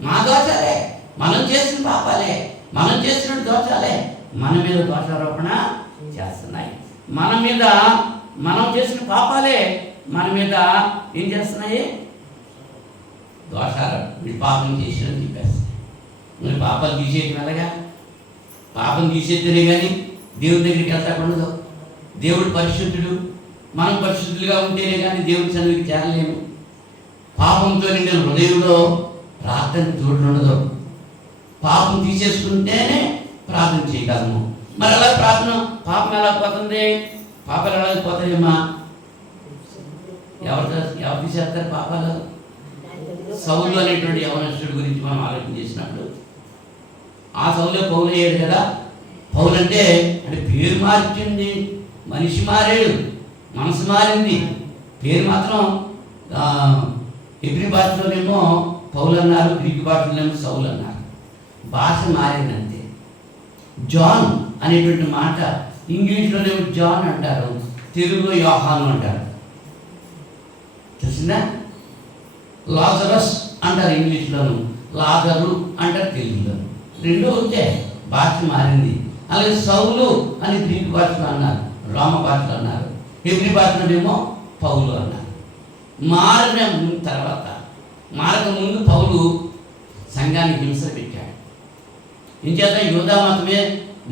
మా దోషాలే, మనం చేసిన పాపాలే, మనం చేసిన దోషాలే మన మీద దోషారోపణ చేస్తున్నాయి. మన మీద మనం చేసిన పాపాలే మన మీద ఏం చేస్తున్నాయి? దోషాలు. మీరు పాపం చేసినని చెప్పేస్తాయి. మీరు పాపాలు తీసేయటం ఎలాగా? పాపం తీసేస్తేనే కానీ దేవుడి దగ్గరికి వెళ్తాకుండదు. దేవుడు పరిశుద్ధుడు, మనం పరిశుద్ధులుగా ఉంటేనే కానీ దేవుడి సన్నిధికి చేరలేము. పాపంతో నిండిన హృదయంలో ప్రార్థన తోడు ఉండదు. పాపం తీసేసుకుంటేనే ప్రార్థన చేయగలము. మరి ఎలా ప్రార్థన? పాపం ఎలా పోతుంది? పాపాలు ఎలా పోతాయమ్మా? ఎవరు తీసేస్తారు పాపాలు? సౌలు అనేటువంటి యవనస్తుడి గురించి మనం ఆలోచన చేసినప్పుడు, ఆ సౌలే పౌలు అయ్యాడు కదా. పౌలు అంటే పేరు మార్చింది, మనిషి మారాడు, మనసు మారింది. పేరు మాత్రం హెబ్రీ భాషలోనేమో పౌలు అన్నారు, గ్రీక్ భాషలోనేమో సౌలు అన్నారు. భాష మారిందంతే. జాన్ అనేటువంటి మాట ఇంగ్లీష్లోనేమో జాన్ అంటారు, తెలుగులో యోహాను అంటారు. తెలిసిందా? లాజరస్ అంటారు ఇంగ్లీష్లోను, లాజరు అంటారు తెలుగులోను. రెండూ ఉంటే భాష మారింది. అలాగే సౌలు అని గ్రీక్ భాషలో అన్నారు, రోమ భాషలో అన్నారు, హెబ్రీ భాషలోనేమో పౌలు అన్నారు. మారిన తర్వాత, మారక ముందు పౌలు సంఘానికి హింస పెట్టాడు. ఇంచేత యూదా మతమే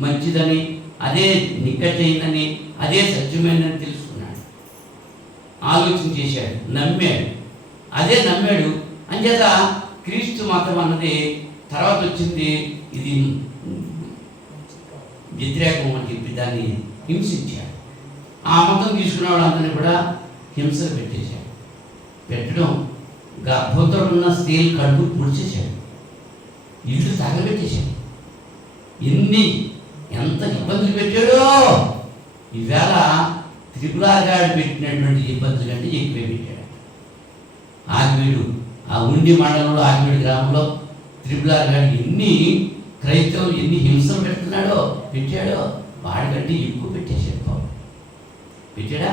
మంచిదని, అదే నిక్కటైందని, అదే సత్యమైనదని తెలుసుకున్నాడు, ఆలోచన చేశాడు, నమ్మాడు. అదే నమ్మాడు. అంచేత క్రీస్తు మతం అన్నది తర్వాత వచ్చింది, ఇది వ్యతిరేకం అని చెప్పి దాన్ని హింసించాడు. ఆ మతం తీసుకున్న వాళ్ళందరినీ కూడా హింసలు పెట్టేశాడు. పెట్టడం, గర్భంతో ఉన్న స్త్రీలు కడుపు పుడిచేశాడు, ఇల్లు తగలబెట్టేశాడు. ఎంత ఇబ్బందులు పెట్టాడో! ఈవేళ త్రిపురాగాడు పెట్టినటువంటి ఇబ్బందులు కంటే ఎక్కువే పెట్టాడు. ఆగివీడు, ఆ ఉండి మండలంలో ఆగివీడు గ్రామంలో త్రిపురాగాడు ఎన్ని క్రైస్తవులు ఎన్ని హింసలు పెట్టాడో వాడికంటే ఎక్కువ పెట్టేశాడు పౌలు. పెట్టాడా?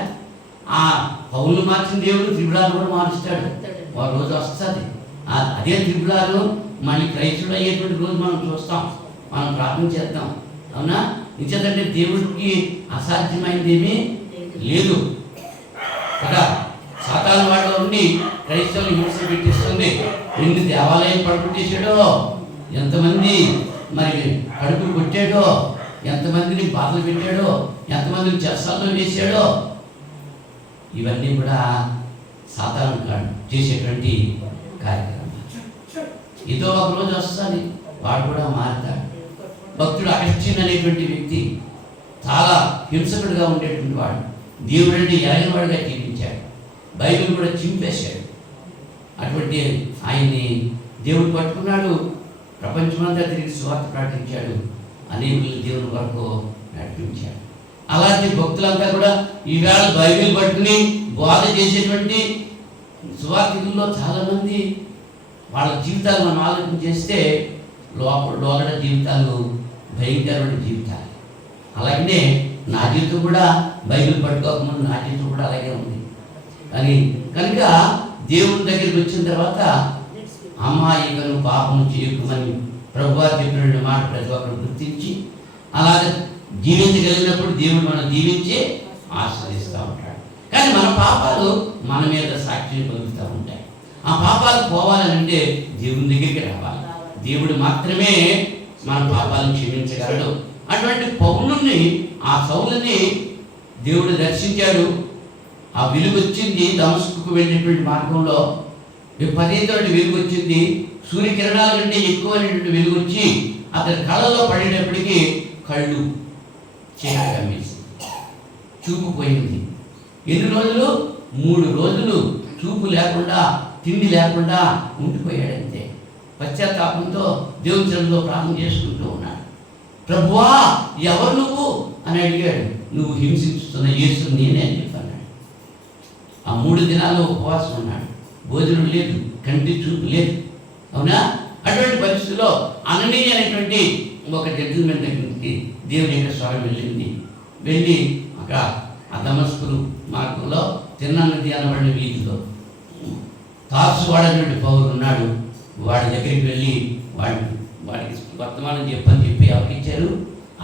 ఆ పౌలు మార్చిన దేవుడు త్రిపురాలు కూడా మారుస్తాడు. ఒక రోజు వస్తుంది, అదే త్రిపురాలు మళ్ళీ క్రైస్తవుడు అయ్యేటువంటి రోజు మనం చూస్తాం, మనం ప్రార్థన చేద్దాం. అవునా? ఇంచేతంటే దేవుడికి అసాధ్యమైనది ఏమీ లేదు కదా. సాతాను వాటిలో ఉండి క్రైస్తవులు హింస పెట్టిస్తుంది. ఎన్ని దేవాలయం పడుకుంటేసాడో, ఎంతమంది మరి కడుపులు కొట్టాడో, ఎంతమందిని బాధలు పెట్టాడో, ఎంతమందిని చెరసాల్లో వేసాడో. ఇవన్నీ కూడా సాధారణ చేసేటువంటి కార్యక్రమం. ఏదో ఒక రోజు వస్తుంది, వాడు కూడా మారుతాడు. భక్తుడు అగస్త్యుని అనేటువంటి వ్యక్తి చాలా హింసకుడిగా ఉండేటువంటి వాడు. దేవుడు అంటే ఎరగిన వాడిగా జీవించాడు. బైబిల్ కూడా చింపేశాడు. అటువంటి ఆయన్ని దేవుడు పట్టుకున్నాడు. ప్రపంచమంతా తిరిగి సువార్త ప్రకటించాడు. అనేకులు దేవుని వరకు నడిపించాడు. అలాంటి భక్తులంతా కూడా ఈవేళ బైబిల్ పట్టుకుని బోధ చేసేటువంటి సువార్థికుల్లో చాలామంది వాళ్ళ జీవితాలు మనం ఆలోచన చేస్తే లోగడ జీవితాలు భయంకరమైన జీవితాలు. అలాగనే నా జీవితం కూడా బైబిల్ పట్టుకోకముందు నా జీవితం కూడా అలాగే ఉంది. కానీ కనుక దేవుని దగ్గరికి వచ్చిన తర్వాత అమ్మాయికను పాపము చేయకుమని ప్రభువారు చెప్పిన మాట ప్రతి ఒక్కరు గుర్తించి అలాగే జీవించగలిగినప్పుడు దేవుడు మనం జీవించి ఆశ్రయిస్తూ ఉంటాడు. కానీ మన పాపాలు మన మీద సాక్ష్యం పలుకుతూ ఉంటాయి. ఆ పాపాలు పోవాలంటే దేవుని దగ్గరికి రావాలి. దేవుడు మాత్రమే మన పాపాలను క్షమించగలడు. అటువంటి పౌలుని, ఆ సౌలుని దేవుడు దర్శించాడు. ఆ వెలుగు వచ్చింది. దమస్కుకు వెళ్ళినటువంటి మార్గంలో విపరీతమైన వెలుగు వచ్చింది. సూర్యకిరణాల కంటే ఎక్కువైనటువంటి వెలుగు వచ్చి అతని కళ్ళలో పడేటప్పటికీ కళ్ళు చీకటి కమ్మేసింది, చూపు పోయింది. ఎన్ని రోజులు? 3 రోజులు చూపు లేకుండా, తిండి లేకుండా ఉండిపోయాడంతే. పశ్చాత్తాపంతో దేవుని సన్నిధిలో ప్రార్థన చేసుకుంటూ ఉన్నాడు. ప్రభువా, ఎవరు నువ్వు అని అడిగాడు. నువ్వు హింసిస్తున్న యేసు నేనే అని చెప్పన్నాడు. ఆ 3 దినాల్లో ఉపవాసం ఉన్నాడు. భోజనం లేదు, కంటి చూపు లేదు. అవునా? అటువంటి పరిస్థితుల్లో అననీయ అనేటువంటి ఒక జడ్జిమెంట్ దగ్గరికి దేవుని యొక్క స్వరం వెళ్ళింది. వెళ్ళి అక్కడ ఆ దమస్కు మార్గంలో తిన్నది అనబడిన వీధిలో తార్సు వాడనేటువంటి పౌరుడు ఉన్నాడు. వాడి దగ్గరికి వెళ్ళి వాడికి వర్తమానం చెప్పి ఎవరికిచ్చారు?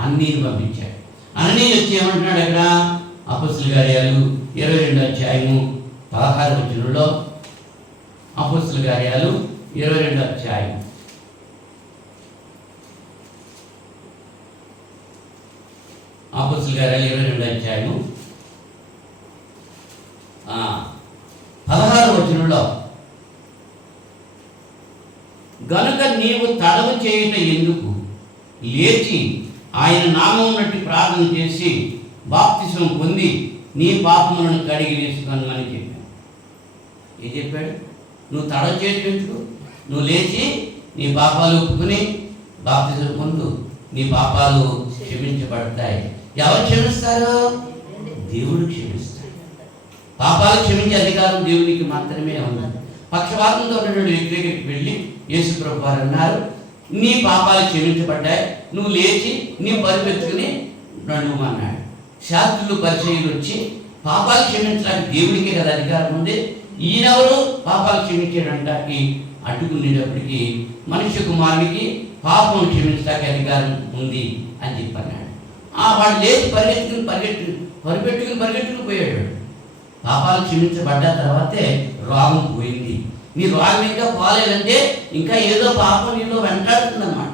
అన్నీని పంపించాడు. అన్నీ వచ్చి ఏమంటున్నాడు అక్కడ? అపొస్తలుల కార్యాలు 22వ అధ్యాయము 16వ వచనంలో, అపొస్తలుల కార్యాలు 22వ అధ్యాయం 22వ అధ్యాయము 16వ వచనంలో, గనుక నీవు తడవు చేయుట ఎందుకు? లేచి ఆయన నామం నట్టి ప్రార్థన చేసి బాప్తిసం పొంది నీ పాపములను కడిగి వేసుకొనమని చెప్పాడు. ఏం చెప్పాడు? నువ్వు తడవు చేయటం ఎందుకు? నువ్వు లేచి నీ పాపాలు ఒప్పుకుని బాప్తిసం పొందు, నీ పాపాలు క్షమించబడతాయి. ఎవరు క్షమిస్తారు? దేవుడు క్షమిస్తాడు. పాపాలు క్షమించే అధికారం దేవునికి మాత్రమే ఉంది. పక్షవాతంతో ఉన్నటువంటి వ్యక్తి దగ్గరికి వెళ్ళి యేసు ప్రభు వారు అన్నారు, నీ పాపాలు క్షమించబడ్డాయి, నువ్వు లేచి నీ పరిపెత్తుకుని నడుమన్నాడు. శాస్త్రులు పరిచయులు వచ్చి పాపాలు క్షమించడానికి దేవుడికే కదా అధికారం ఉంది, ఈయనెవరు పాపాలు క్షమించాడంటానికి అడ్డుకునేటప్పటికీ మనుష్య కుమారునికి పాపం క్షమించడానికి అధికారం ఉంది అని చెప్పన్నాడు. వాడు లేచి పరిగెట్టుకుని పోయాడు. పాపాలు క్షమించబడ్డ తర్వాతే రోగం పోయింది. నీ రోగం ఇంకా పోలేదంటే ఇంకా ఏదో పాపం నీలో వెంటాడుతుందన్నమాట.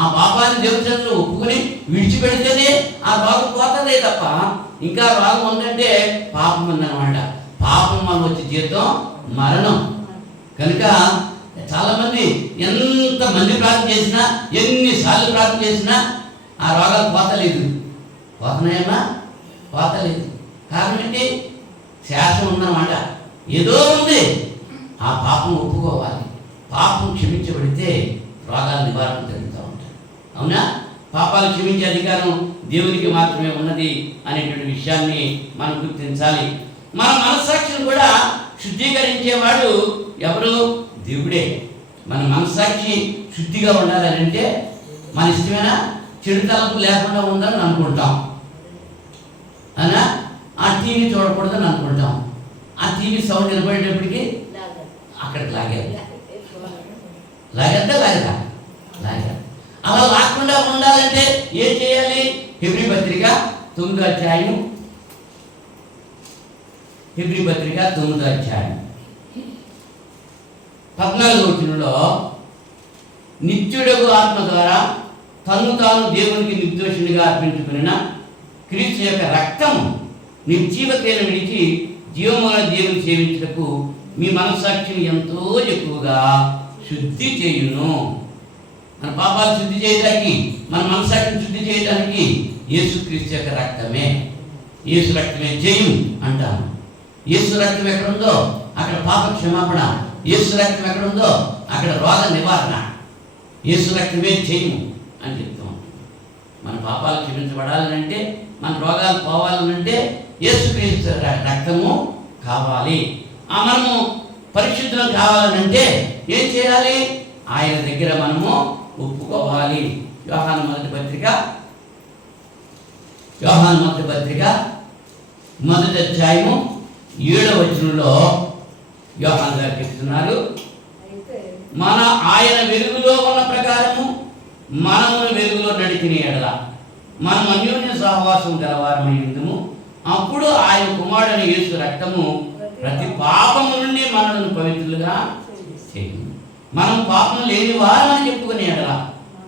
ఆ పాపాన్ని దేవుని సన్నిధిలో ఒప్పుకొని విడిచిపెడితేనే ఆ రోగం పోతుందే తప్ప ఇంకా రోగం ఉందంటే పాపం ఉందన్నమాట. పాపం మనం వచ్చే జీవితం మరణం. కనుక చాలామంది ఎంతమంది ప్రార్థన చేసినా, ఎన్నిసార్లు ప్రార్థన చేసినా ఆ రోగాలు పోతలేదు. పోతున్నాయమ్మా? పోతలేదు. కారణం ఏంటి? శాసనం ఉందన్నమాట. ఏదో ఉంది. ఆ పాపం ఒప్పుకోవాలి. పాపం క్షమించబడితే రోగాల నివారణ జరుగుతూ ఉంటాయి. అవునా? పాపాలు క్షమించే అధికారం దేవునికి మాత్రమే ఉన్నది అనేటువంటి విషయాన్ని మనం గుర్తించాలి. మన మనస్సాక్షిని కూడా శుద్ధీకరించేవాడు ఎవరు? దేవుడే. మన మనస్సాక్షి శుద్ధిగా ఉండాలంటే మన ఇష్టమేనా? చెడు తలపు లేకుండా ఉందని అనుకుంటాం. అవునా? ఆ టీవీ చూడకూడదని అనుకుంటాం. ఆ టీవీ సౌండ్ నిలబడేటప్పటికి అక్కడికి లాగేద్దా? లాగేద్దా? అలా లాక్కుండా ఉండాలంటే ఏం చేయాలి? హెబ్రీ పత్రిక 9వ అధ్యాయం, హెబ్రీ పత్రిక 9వ అధ్యాయం 14వ వచనంలో నిత్యుడగు ఆత్మ ద్వారా తను తాను దేవునికి నిర్దోషునిగా అర్పించుకున్న క్రీస్తు యొక్క రక్తము నిర్జీవ క్రియను విడిచి జీవముల దేవుని సేవించుటకు మీ మనస్సాక్షిని ఎంతో ఎక్కువగా శుద్ధి చేయును. మన పాపాలు శుద్ధి చేయడానికి, మన మనస్సాక్షిని శుద్ధి చేయడానికి యేసుక్రీస్తు యొక్క రక్తమే, యేసు రక్తమే జయం అంటాము. యేసు రక్తం ఎక్కడుందో అక్కడ పాప క్షమాపణ, యేసు రక్తం ఎక్కడుందో అక్కడ రోగ నివారణ, యేసు రక్తమే జయము అని చెప్తాం. మన పాపాలు క్షమించబడాలనంటే, మన రోగాలు పోవాలనంటే యేసుక్రీస్తు రక్తము కావాలి. మనము పరిశుద్ధం కావాలనంటే ఏం చేయాలి? ఆయన దగ్గర మనము ఒప్పుకోవాలి. యోహాను మొదటి పత్రిక 1వ అధ్యాయము 7వ వచనంలో యోహాను గారు చెప్తున్నారు, మన ఆయన వెలుగులో ఉన్న ప్రకారము మనము వెలుగులో నడిచిన ఎడల మనం అన్యోన్య సహవాసం గలవారమై ఉందుము. అప్పుడు ఆయన కుమారుడైన యేసు రక్తము ప్రతి పాపము నుండి మనల్ని పవిత్రులుగా చేయును. మనం పాపం లేని వారని చెప్పుకునే ఎడల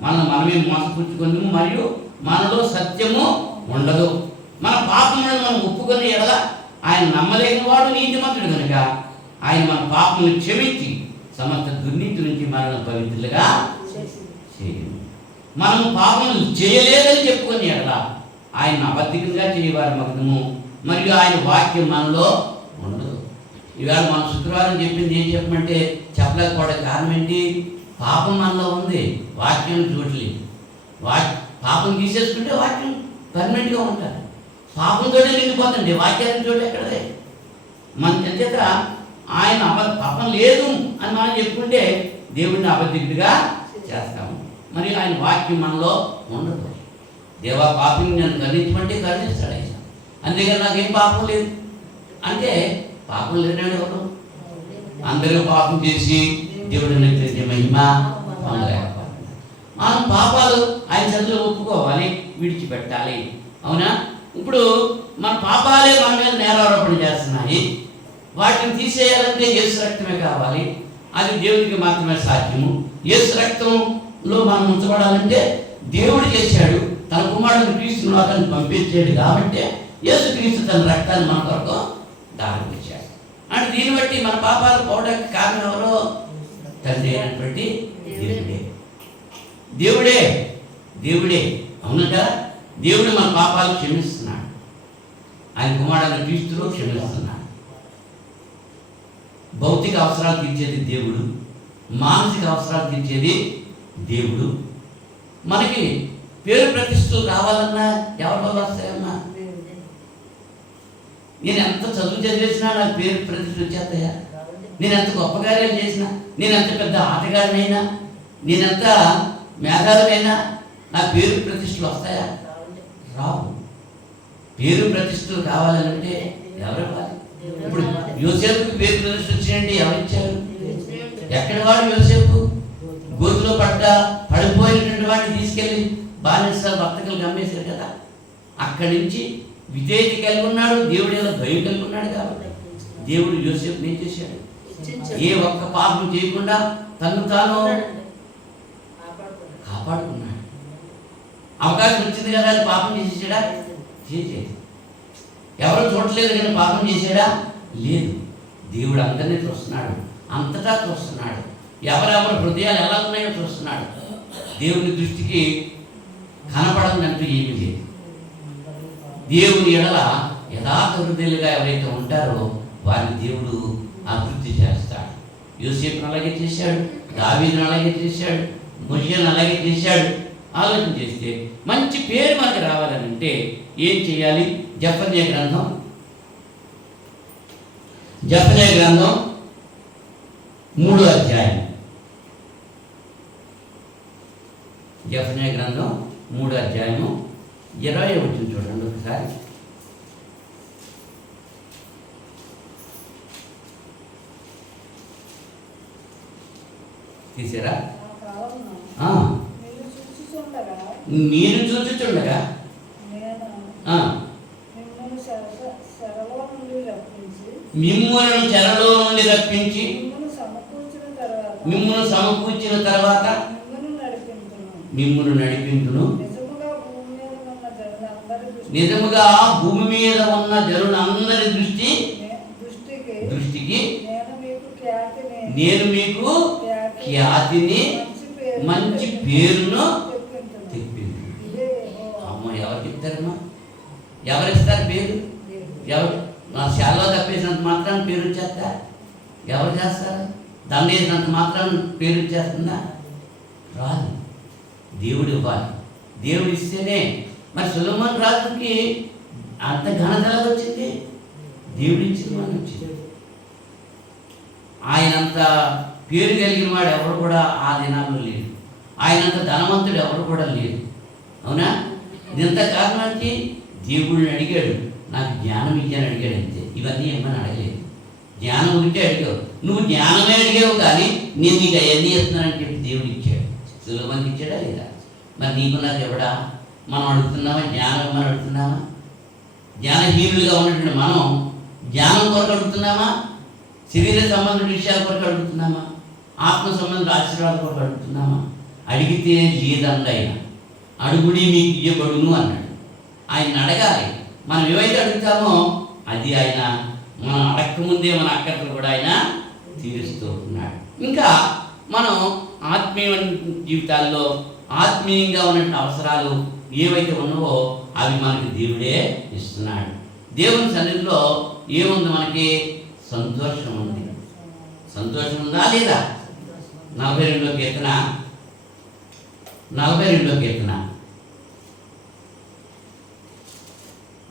మనమే మోసపుచ్చుకుందాము, మరియు మనలో సత్యము ఉండదు. మన పాపములను మనం ఒప్పుకునే ఎడల ఆయన నమ్మలేని వాడు నీతిమంతుడు కనుక ఆయన మన పాపములను క్షమించి సమస్త దుర్నీతి నుంచి మనల్ని పవిత్రులుగా చేయును. మనం పాపములు చేయలేదని చెప్పుకునే ఎడల ఆయన అబద్ధికంగా చేయవారు మగ్నము, మరియు ఆయన వాక్యం మనలో ఉండదు. ఇవాళ మన శుక్రవారం చెప్పింది ఏం చెప్పమంటే చెప్పలేకపోవడం కారణం ఏంటి? పాపం మనలో ఉంది, వాక్యం చూడలేదు. పాపం తీసేసుకుంటే వాక్యం పర్మనెంట్గా ఉంటుంది. పాపంతో నిండిపోతుంది, వాక్యాన్ని చోటు ఎక్కడదే. మన చేత ఆయన పాపం లేదు అని మనం చెప్పుకుంటే దేవుడిని అబద్ధికుడిగా చేస్తాము, మరి ఆయన వాక్యం మనలో ఉండదు. దేవా పాపం నేను కరుణించమంటే కరుణిస్తాడు ఆయన. అంతేగాని నాకేం పాపం లేదు అంటే పాపం లేనాడు ఎవరు? అందరూ పాపం చేసి దేవుడిని మహిమ పొందలేకపోతున్నారు. మనం పాపాలు ఆయన చదువులో ఒప్పుకోవాలి, విడిచిపెట్టాలి. అవునా? ఇప్పుడు మన పాపాలే మన మీద నేరారోపణ చేస్తున్నాయి. వాటిని తీసేయాలంటే యేసు రక్తమే కావాలి. అది దేవుడికి మాత్రమే సాధ్యము. యేసు రక్తంలో మనం ఉంచబడాలంటే దేవుడు చేశాడు, తన కుమారుడు క్రీస్తును అతను పంపించాడు కాబట్టి యేసు క్రీస్తు తన రక్తాన్ని మన కొరకు దానం చేశాడు. అంటే దీన్ని బట్టి మన పాపాలు పోవడానికి కారణం ఎవరో? తండ్రి అయినటువంటి దేవుడే. అవును కదా? దేవుడు మన పాపాలు క్షమిస్తున్నాడు, ఆయన కుమారుడు క్రీస్తులో క్షమిస్తున్నాడు. భౌతిక అవసరాలు తీర్చేది దేవుడు, మానసిక అవసరాలు తీర్చేది దేవుడు. మనకి పేరు ప్రతిష్టలు రావాలన్నా ఎవరి వల్ల వస్తాయమ్మా? నేను ఎంత చదువు చదివేసినా నాకు పేరు ప్రతిష్టలు వచ్చేస్తాయా? నేను ఎంత గొప్ప కార్యాలు చేసినా, నేను ఎంత పెద్ద ఆటగాడినైనా, నేనెంత మేధావులైనా నాకు పేరు ప్రతిష్టలు వస్తాయా? రావు. పేరు ప్రతిష్టలు కావాలంటే ఎవరు ఇవ్వాలి? ఇప్పుడు యోసేపుకి పేరు ప్రతిష్ట వచ్చినంటే ఎవరిచ్చారు? ఎక్కడ వాడు యోసేపు? గోతులో పడిపోయినటువంటి వాడిని తీసుకెళ్ళి బానిసలు వర్తకులు గమ్మేశారు కదా. అక్కడి నుంచి విధేయత కలిగి ఉన్నాడు, దేవుడు ఎలా భయం కలిగి ఉన్నాడు కాబట్టి దేవుడు యోసేపుని ఏం చేశాడు? ఏ ఒక్క పాపం చేయకుండా తను తాను కాపాడుకున్నాడు. అవకాశం వచ్చింది కదా అని పాపం చేసేసాడా? చేసేది. ఎవరు చూడలేదు కానీ పాపం చేశాడా? లేదు. దేవుడు అందరినీ చూస్తున్నాడు, అంతటా చూస్తున్నాడు. ఎవరెవరి హృదయాలు ఎలా ఉన్నాయో చూస్తున్నాడు. దేవుని దృష్టికి కనపడదంటూ ఏమీ లేదు. దేవుని ఎడల యథార్థ హృదయాలుగా ఎవరైతే ఉంటారో వారిని దేవుడు అభివృద్ధి చేస్తాడు. యోసేపును అలాగే చేశాడు, దావీదును అలాగే చేశాడు, మోషేను అలాగే చేశాడు. ఆలోచన చేస్తే మంచి పేరు మనకి రావాలంటే ఏం చేయాలి? జెఫన్యా గ్రంథం 3వ అధ్యాయం. జెఫన్యా గ్రంథం 3వ అధ్యాయము 20వ వచనం చూడండి ఒకసారి. తీసారా? నేను చూచుచుండగా మిమ్ములను చెరలో నుండి రప్పించి సమకూర్చిన తర్వాత మిమ్మును నడిపించును, నిజముగా భూమి మీద ఉన్న జనులందరి దృష్టికి నేను మీకు ఖ్యాతిని మంచి పేరును తెప్పింది. అమ్మ, ఎవరు చెప్తారమ్మా? ఎవరిస్తారు పేరు? ఎవరు? నా శాలో తప్పేసినంత మాత్రాన్ని పేరు వచ్చేస్తా? ఎవరు చేస్తారు? దండ వేసినంత మాత్రాన్ని పేరు వచ్చేస్తుందా? రాదు. దేవుడు ఇవ్వాలి. దేవుడు ఇస్తేనే. మరి సొలొమోను రాజుకి అంత ఘనత ఎలా వచ్చింది? దేవుడు ఇచ్చిన వాడు వచ్చింది. ఆయనంత పేరు కలిగిన వాడు ఎవరు కూడా ఆ దినాల్లో లేడు. ఆయనంత ధనవంతుడు ఎవరు కూడా లేడు. అవునా? ఇంత కారణానికి దేవుడిని అడిగాడు, నాకు జ్ఞానం ఇచ్చాను అడిగాడు అంతే. ఇవన్నీ ఏమని అడగలేదు. జ్ఞానం ఉంటే అడిగావు. నువ్వు జ్ఞానమే అడిగావు, కానీ నేను నీకు అవన్నీ ఇస్తున్నానని చెప్పి దేవుడు ఇచ్చాడు. సులభంగా ఇచ్చాడా లేదా? మరి నీకు నాకు ఎవడా? మనం అడుగుతున్నామా? జ్ఞానం మనం అడుగుతున్నామా? జ్ఞానహీనులుగా ఉన్నటువంటి మనం జ్ఞానం కొరకు అడుగుతున్నామా? శరీర సంబంధ విషయాల కొరకు అడుగుతున్నామా? ఆత్మ సంబంధ ఆశీర్వాదాల కొరకు అడుగుతున్నామా? అడిగితే లేదండి ఆయన. అడుగుడి మీకు ఇయ్యబడును అన్నాడు. ఆయన అడగాలి. మనం ఏవైతే అడుగుతామో అది ఆయన మనం అడగకముందే మన అక్కర్లు కూడా ఆయన తీరుస్తూ ఉన్నాడు. ఇంకా మనం ఆత్మీయ జీవితాల్లో ఆత్మీయంగా ఉన్నటువంటి అవసరాలు ఏవైతే ఉన్నావో అవి మనకి దేవుడే ఇస్తున్నాడు. దేవుని సన్నిధిలో ఏముంది? మనకి సంతోషం ఉంది. సంతోషం ఉందా లేదా? 42వ కీర్తన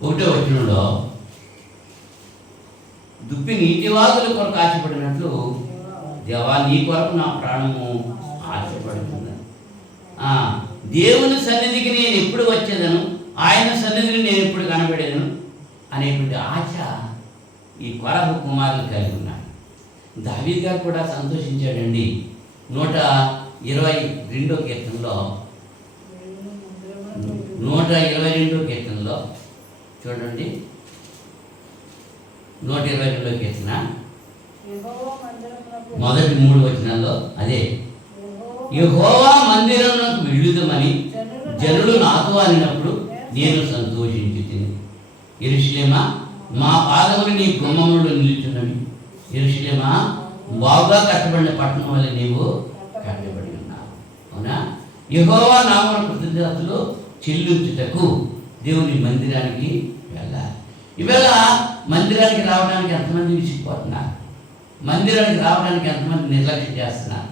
1వ వచనంలో దుప్పి నీటి వాగుల కొరకు ఆశపడినట్లు దేవా నీ కొరకు నా ప్రాణము ఆశపడుతుంది. దేవుని సన్నిధికి నేను ఎప్పుడు వచ్చేదను, ఆయన సన్నిధిని నేను ఎప్పుడు కనబడేదను అనేటువంటి ఆశ ఈ కొరహు కుమారులు కలిగి ఉన్నారు. దావీదు గారు కూడా సంతోషించాడండి. 122వ కీర్తనలో 122వ కీర్తనలో చూడండి. 122వ కీర్తన మొదటి 3 వచనాల్లో అదే, యెహోవా మందిరమునకు వెళ్ళుదమని జనులు నాతో అనినప్పుడు నేను సంతోషించుచుంటిని. యెరూషలేమా మా పాదములు నీ గుమ్మములలో నిలుచున్నవి. యెరూషలేమా బాగా కట్టబడిన పట్టణం వల్ల నీవు కట్టబడి ఉన్నావు. అవునా? యెహోవా నామమున కృతజ్ఞతలు చెల్లించుటకు దేవుని మందిరానికి వెళ్ళాలి. ఇవాళ మందిరానికి రావడానికి ఎంతమంది విసిగిపోతున్నారు? మందిరానికి రావడానికి ఎంతమంది నిర్లక్ష్యం చేస్తున్నారు?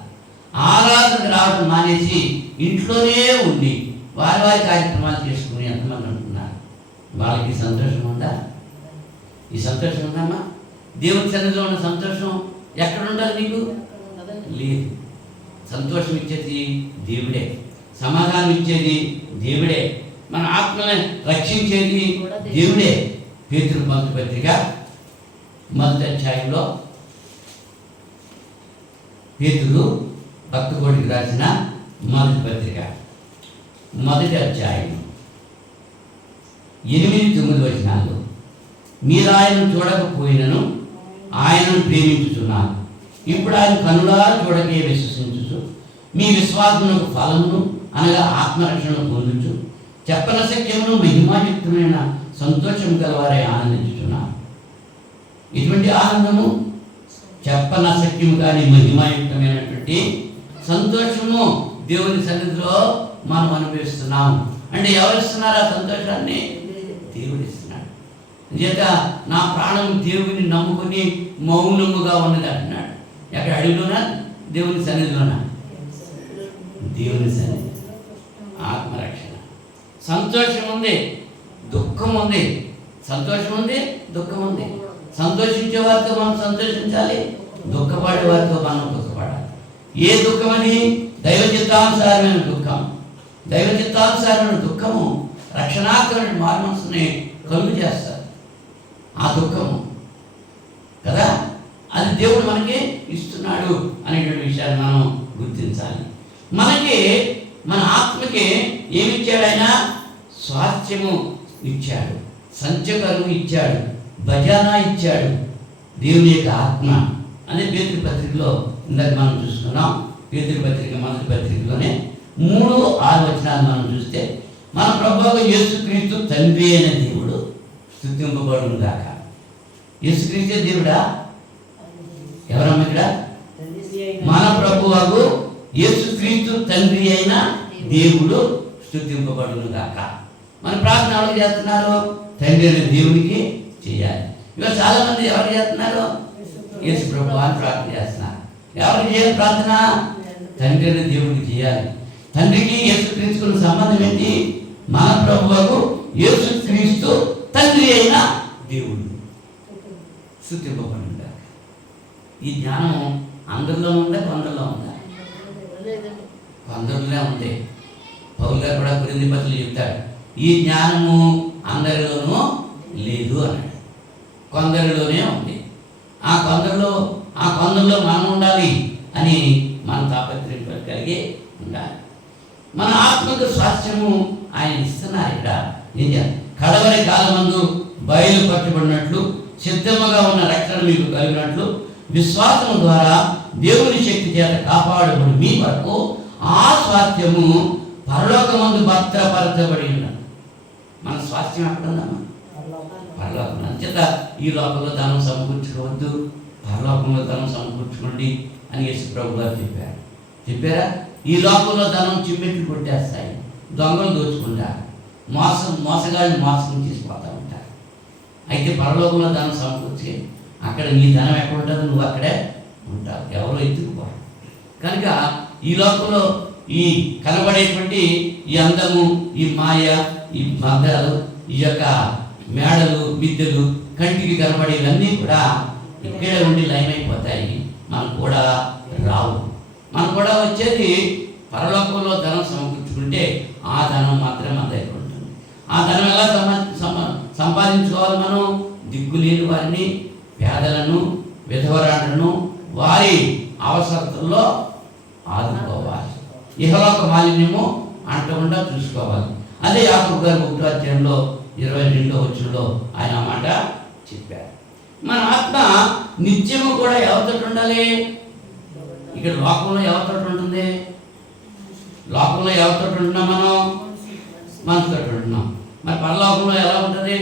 ఆరాధనకు రావడం మానేసి ఇంట్లోనే ఉండి వారి కార్యక్రమాలు చేసుకుని ఎంతమంది ఉంటున్నారు? వాళ్ళకి సంతోషం ఉందా? ఈ సంతోషం ఉందమ్మా? దేవుని సన్నిధిలో ఉన్న సంతోషం ఎక్కడ ఉండాలి? నీకు లేదు. సంతోషం ఇచ్చేది దేవుడే, సమాధానం ఇచ్చేది దేవుడే, మన ఆత్మని రక్షించేది దేవుడే. పేతురు మొదటి పత్రిక 1వ అధ్యాయంలో పేతురు భక్తుకోటికి రాసిన మొదటి పత్రిక 1వ అధ్యాయం 8-9 వచనాలు, మీరు ఆయనను చూడకపోయినను ఆయనను ప్రేమించుచున్నారు. ఇప్పుడు ఆయన కనులారా చూడకే విశ్వసించుచు మీ విశ్వాసమునకు ఫలమును అనగా ఆత్మరక్షణను పొందుచు చెప్పనశక్యమును మహిమాయుక్తమైన సంతోషం గలవారే ఆనందించుచున్నారు. ఇటువంటి ఆనందము చెప్పనశక్యము కానీ మహిమాయుక్తమైనటువంటి సంతోషము దేవుని సన్నిధిలో మనం అనుభవిస్తున్నాము. అంటే ఎవరు ఇస్తున్నారు ఆ సంతోషాన్ని? దేవుడు ఇస్తున్నాడు. చేత నా ప్రాణం దేవుని నమ్ముకుని మౌనముగా ఉన్నది అంటున్నాడు. ఎక్కడ? అడవిలోనా? దేవుని సన్నిధిలోనా? దేవుని సన్నిధి. ఆత్మరక్షణ. సంతోషం ఉంది, దుఃఖం ఉంది. సంతోషం ఉంది, దుఃఖం ఉంది. సంతోషించే వారితో మనం సంతోషించాలి, దుఃఖపడే వారితో మనం దుఃఖపడాలి. ఏ దుఃఖం అని? దైవ చిత్తానుసారమైన దుఃఖం. దైవ చిత్తానుసారమైన దుఃఖము రక్షణాత్మక మార్మనసుని కలుగు చేస్తారు. ఆ దుఃఖము కదా, అది దేవుడు మనకి ఇస్తున్నాడు అనేటువంటి విషయాన్ని మనం గుర్తించాలి. మనకి మన ఆత్మకి ఏమిచ్చాడు? ఆయన స్వాస్థ్యము ఇచ్చాడు, సంచకరువు ఇచ్చాడు, భజన ఇచ్చాడు. దేవుని యొక్క ఆత్మ అనే పేతురు పత్రికలో ఇందాక మనం చూస్తున్నాం. పేతురు పత్రిక మొదటి పత్రికలోనే 3-6 మనం చూస్తే, మన ప్రభువు యేసుక్రీస్తు తండ్రి అయిన దేవుడు స్తుతింపబడును గాక. యేసుక్రీస్తే దేవుడా? ఎవరమ్మ ఇక్కడ? మన ప్రభువు యేసుక్రీస్తు తండ్రి అయిన దేవుడు స్తుతింపబడును గాక. మన ప్రార్థన ఎవరు చేస్తున్నారు? తండ్రి అయిన దేవునికి చేయాలి. ఇవాళ చాలా మంది ఎవరు చేస్తున్నారు? యేసు ప్రభు అని ప్రార్థన చేస్తున్నారు. ఎవరికి చేయాలి ప్రార్థన? తండ్రి అయిన దేవుడికి చేయాలి. తండ్రికి యేసుక్రీస్తుకు సంబంధం ఏంటి? మన ప్రభువు యేసుక్రీస్తు తండ్రి అయిన దేవుడు స్తుతింపబడును గాక. ఈ జ్ఞానం అందరిలో ఉందా? కొందరిలో ఉందా? కొందరిలో ఉంది. పౌలు గారు కూడా కొరింథీ పత్రికలో చెప్తాడు, ఈ జ్ఞానము అందరిలోనూ లేదు అన్నాడు. కొందరిలోనే ఉంది. ఆ కొందరిలో మనం ఉండాలి అని మనం తాపత్రయం కలిగి ఉండాలి. మన ఆత్మకు స్వాస్థ్యము ఆయన ఇస్తున్నారు. ఇక్కడ ఏం చేయాలి? కడవరి కాలమందు బయలుపరచబడినట్లు సిద్ధముగా ఉన్న రక్షణ మీకు కలిగినట్లు విశ్వాసము ద్వారా దేవుని శక్తి చేత కాపాడబడి మీ వరకు ఆ స్వాస్థ్యము పరలోకమందు భద్రపరచబడి ఉన్నది. మన స్వాస్థ్యం ఎక్కడ ఉందమ్మా? పరలోకం. అంచేత ఈ లోకంలో ధనం సమకూర్చుకోవద్దు, పరలోకంలో ధనం సమకూర్చుకోండి అని యేసు ప్రభు గారు చెప్పారా? ఈ లోకంలో ధనం చిమ్మెట్లు కొట్టేస్తాయి, దొంగలు దోచుకుంటారు, మోసగాళ్ళు మోసం తీసుకుపోతూ ఉంటారు. అయితే పరలోకంలో ధనం సమకూర్చి అక్కడ నీ ధనం ఎక్కడ ఉంటుందో నువ్వు అక్కడే ఉంటావు, ఎవరో ఎత్తుకుపోరు. కనుక ఈ లోకంలో ఈ కనబడేటువంటి ఈ అందము, ఈ మాయ, ఈ మగ్గాలు, ఈ యొక్క మేడలు, విద్యలు, కంటికి కనబడేవన్నీ కూడా ఇక్కడే ఉండి లయమైపోతాయి. మనకు కూడా రావు. మనకు కూడా వచ్చేది పరలోకంలో ధనం సమకూర్చుకుంటే ఆ ధనం మాత్రమే మన దగ్గర ఉంటుంది. ఆ ధనం ఎలా సంపాదించుకోవాలి? మనం దిక్కులేని వారిని, పేదలను, విధవరాలను వారి అవసరతల్లో ఆదుకోవాలి. ఇహలోక మాలిన్యము అంటకుండా చూసుకోవాలి. అదే యాకోబు గారు 1వ అధ్యాయంలో 22వ వచనంలో ఆయన మాట చెప్పారు. మన ఆత్మ నిత్యము కూడా ఎవరితో ఉండాలి? ఇక్కడ లోకంలో ఎవరితో ఉంటుంది? లోకంలో ఎవరితో ఉంటున్నాం? మనం మనసుతో ఉంటున్నాం. మరి పరలోకంలో ఎలా ఉంటుంది?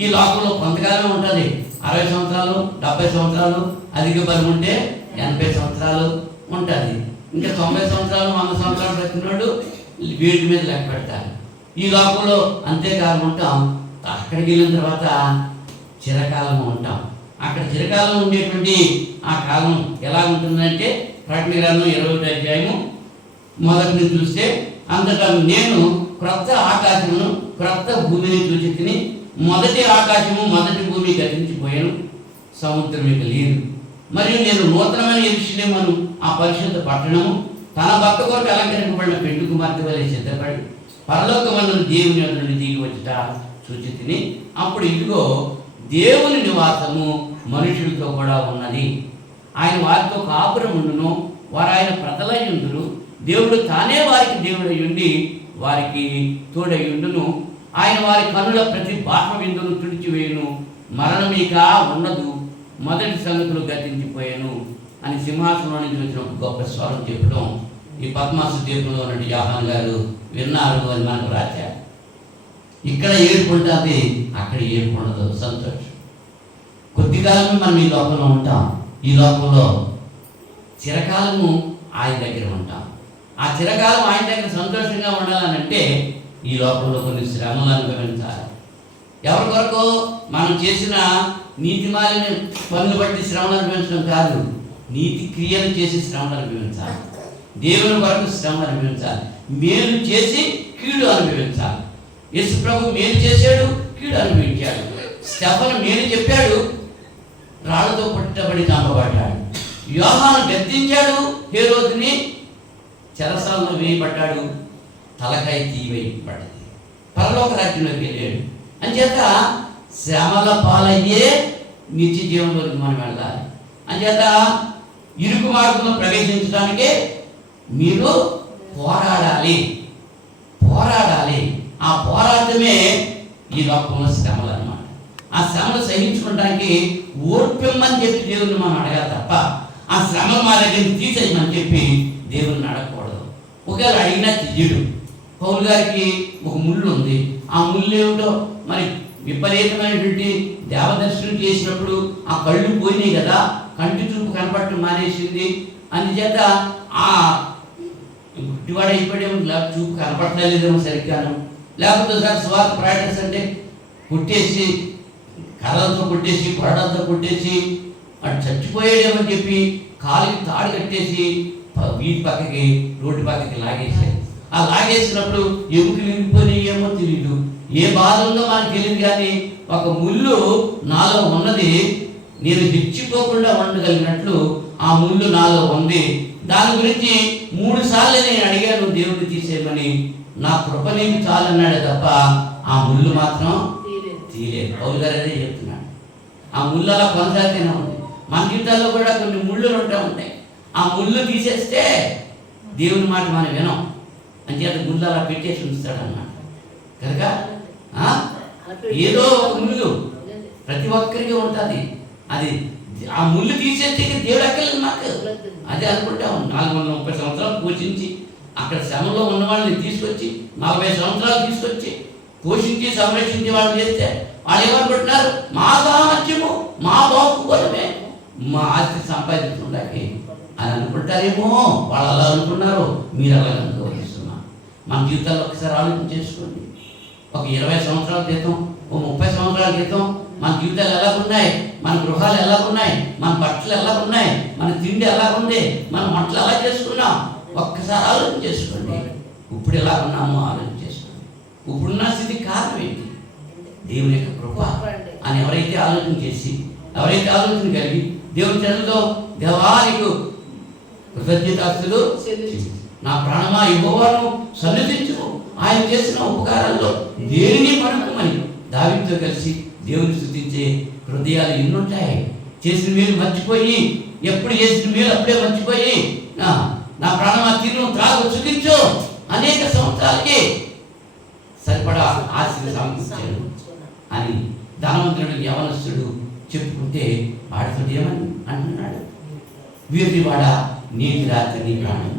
ఈ లోకంలో కొంతకాలం ఉంటుంది. 60 సంవత్సరాలు, 70 సంవత్సరాలు, అధిక బలం ఉంటే 80 సంవత్సరాలు ఉంటుంది. ఇంకా 90 సంవత్సరాలు, 100 సంవత్సరాలు పెట్టినోడు వీటి మీద లెక్క పెడతారు. ఈ లోకంలో అంతేకాలం ఉంటాం. అక్కడికి వెళ్ళిన తర్వాత చిరకాలం ఉంటాం. అక్కడ చిరకాలం ఉండేటువంటి ఆ కాలం ఎలా ఉంటుందంటే, ప్రకటన గ్రంథం 21వ అధ్యాయము 1 నుంచి చూస్తే, అంతటా నేను క్రొత్త ఆకాశమును క్రొత్త భూమిని చూచి తిని, మొదటి ఆకాశము మొదటి భూమి గతించిపోయాను, సముద్రం ఇక లేదు. మరియు నేను నూతనమైన యెరూషలేమును, ఆ పరిశుద్ధ పట్టణము తన భర్త కొరకు అలంకరింపబడిన పెండ్లి కుమార్తె వలె సిద్ధపడి పరలోకమందు దేవుని యొద్ద నుండి దిగి వచ్చుట చూచి తిని, అప్పుడు ఇదిగో దేవుని నివాసము మనుషులతో కూడా ఉన్నది. ఆయన వారితో కాపురం ఉండును, వారు ఆయన ప్రజలై ఉండును. దేవుడు తానే వారికి దేవుడై ఉండి వారికి తోడై ఉండును. ఆయన వారి కన్నుల ప్రతి బాహ్మ విందును తుడిచివేయును. మరణమీక ఉండదు, మొదటి సంగతులు గతించిపోయాను అని సింహాసనం నుంచి వచ్చిన ఒక గొప్ప స్వరం చెప్పడం ఈ పద్మాసు దీపంలో ఉన్నట్టు యోహాను గారు విన్నారు అని మనకు రాశారు. ఇక్కడ ఏడుపు ఉంటుంది, అక్కడ ఏడుపు ఉండదు. సంతోషం. కొద్ది కాలమే మనం ఈ లోకంలో ఉంటాం. ఈ లోకంలో చిరకాలము ఆయన దగ్గర ఉంటాం. ఆ చిరకాలం ఆయన దగ్గర సంతోషంగా ఉండాలనంటే ఈ లోకంలో కొన్ని శ్రమలు అనుభవించాలి. ఎవరి కొరకు? మనం చేసిన నీతి మాలిన పనులు బట్టి శ్రమలు అనుభవించడం కాదు, నీతి క్రియలు చేసి శ్రమలు అనుభవించాలి. దేవుని కొరకు శ్రమ అనుభవించాలి. మేలు చేసి కీడు అనుభవించాలి. యేసు ప్రభు మేలు చేశాడు, కీడు అనుభవించాడు. స్టెఫను మేలు చెప్పాడు, రాళ్లతో పుట్టబడి చంపబడ్డాడు. యోహాను గద్దించాడు, హేరోదుని చెరసాలలో వేయబడ్డాడు, తలకాయ తీయవేయబడ్డది, పరలోక రాజ్యంలోకి వెళ్ళాడు. అంచేత శ్రమల పాలయ్యే నిత్య జీవంలోకి మనం వెళ్ళాలి. అంచేత ఇరుకు మార్గంలో ప్రవేశించడానికే మీరు పోరాడాలి. ఆ పోరాటమే ఈ లోకంలో శ్రమలు అన్నమాట. ఆ శ్రమలు సహించుకోవడానికి ఓర్పెమ్మని చెప్పి దేవుని మనం అడగాలి తప్ప, ఆ శ్రమలు మా దగ్గర తీసేయమని చెప్పి దేవుని అడగకూడదు. ఒకవేళ అడిగినా తీయడు. పౌలు గారికి ఒక ముళ్ళు ఉంది. ఆ ముళ్ళు ఏమిటో మరి విపరీతమైనటువంటి దేవదర్శనం చేసినప్పుడు ఆ కళ్ళు పోయినాయి కదా, కంటి చూపు కనపడటం మానేసింది. అందుచేత ఆ గుడ్డివాడ అయిపోయాడేమో, చూపు కనపడలేదేమో సరిగ్గాను. లేకపోతే సార్ స్వార్థ ప్రాక్టీస్ అంటే కొట్టేసి, కర్రలతో కొట్టేసి, కొరడాలతో కొట్టేసి అటు చచ్చిపోయాడేమని చెప్పి కాలికి తాడు కట్టేసి వీధి పక్కకి, రోడ్డు పక్కకి లాగేసాడు. ఆ లాగేసినప్పుడు ఎముకలు విరిగిపోయినాయేమో తెలియదు, ఏ బాధల్లో మనకు తెలియదు. కానీ ఒక ముళ్ళు నాలో ఉన్నది, నేను హెచ్చిపోకుండా ఉండగలిగినట్లు ఆ ముళ్ళు నాలో ఉంది. దాని గురించి 3 సార్లు నేను అడిగాను దేవుడిని తీసేయమని. నా కృప నీకు చాలన్నాడు తప్ప ఆ ముళ్ళు మాత్రం తీయలేదు. పౌలు గారు అదే చెప్తున్నాడు. ఆ ముళ్ళు అలా కొనసాగుతూనే ఉంది. మన జీవితాల్లో కూడా కొన్ని ముళ్ళు ఉంటాయి. ఆ ముళ్ళు తీసేస్తే దేవుని మాట మనం వినం. అంచేత ముళ్ళు అలా పెట్టేసి ఉంచుతాడు అన్నమాట. కనుక ఏదో ఒక ముళ్ళు ప్రతి ఒక్కరికి ఉంటుంది. అది ఆ ముళ్ళు తీసేస్తే దేవుడు అక్కర్లేదు మాకు. అదే అనుకుంటాం. 430 సంవత్సరాలు పోషించి అక్కడ శ్రమలో ఉన్న వాళ్ళని తీసుకొచ్చి 40 సంవత్సరాలు తీసుకొచ్చి పోషించి సంరక్షించి వాళ్ళు చేస్తే వాళ్ళు ఏమనుకుంటున్నారు, మా సామర్థ్యము, మా బాగుకోవడమే, మా ఆస్తి సంపాదించుకుంటాకి అని అనుకుంటారేమో. వాళ్ళు అలా అనుకున్నారు, మీరు అలా అనుకోవస్తున్నా. మన జీవితాల్లో ఒకసారి ఆలోచన చేసుకోండి. ఒక 20 సంవత్సరాల క్రితం, ఓ 30 సంవత్సరాల క్రితం మన జీవితాలు ఎలా ఉన్నాయి, మన గృహాలు ఎలా ఉన్నాయి, మన బట్టలు ఎలా ఉన్నాయి, మన తిండి ఎలా ఉంది, మన వంటలు ఎలా చేసుకున్నాం, ఒక్కసారి ఆలోచన చేసుకోండి. ఇప్పుడు ఎలా ఉన్నామో ఆలోచన చేసుకోండి. ఇప్పుడున్న స్థితి కారణం ఏంటి? దేవుని యొక్క కృప అని ఎవరైతే ఆలోచన చేసి, ఎవరైతే ఆలోచన కలిగి దేవుని చెందుతో దేవానికి కృతజ్ఞతాస్తులు, నా ప్రాణమా యెహోవాను సన్నిధించుము, ఆయన చేసిన ఉపకారాల్లో దేనిని మరొకమని దావీదుతో కలిసి దేవుని స్తుతించే హృదయాలు ఎన్నుంటాయి. చేసిన మేలు మర్చిపోయి, ఎప్పుడు చేసిన మేలు అప్పుడే మర్చిపోయి, నా ప్రాణమా తిను త్రాగు సుఖించు, అనేక సంవత్సరాలకి సరిపడా ఆశలు సమకూర్చాను అని ధనవంతుడు యవనస్తుడు చెప్పుకుంటే వాడితో ఏమని అంటున్నాడు, వీరివాడ నీటి రాత్రి నీ ప్రాణం,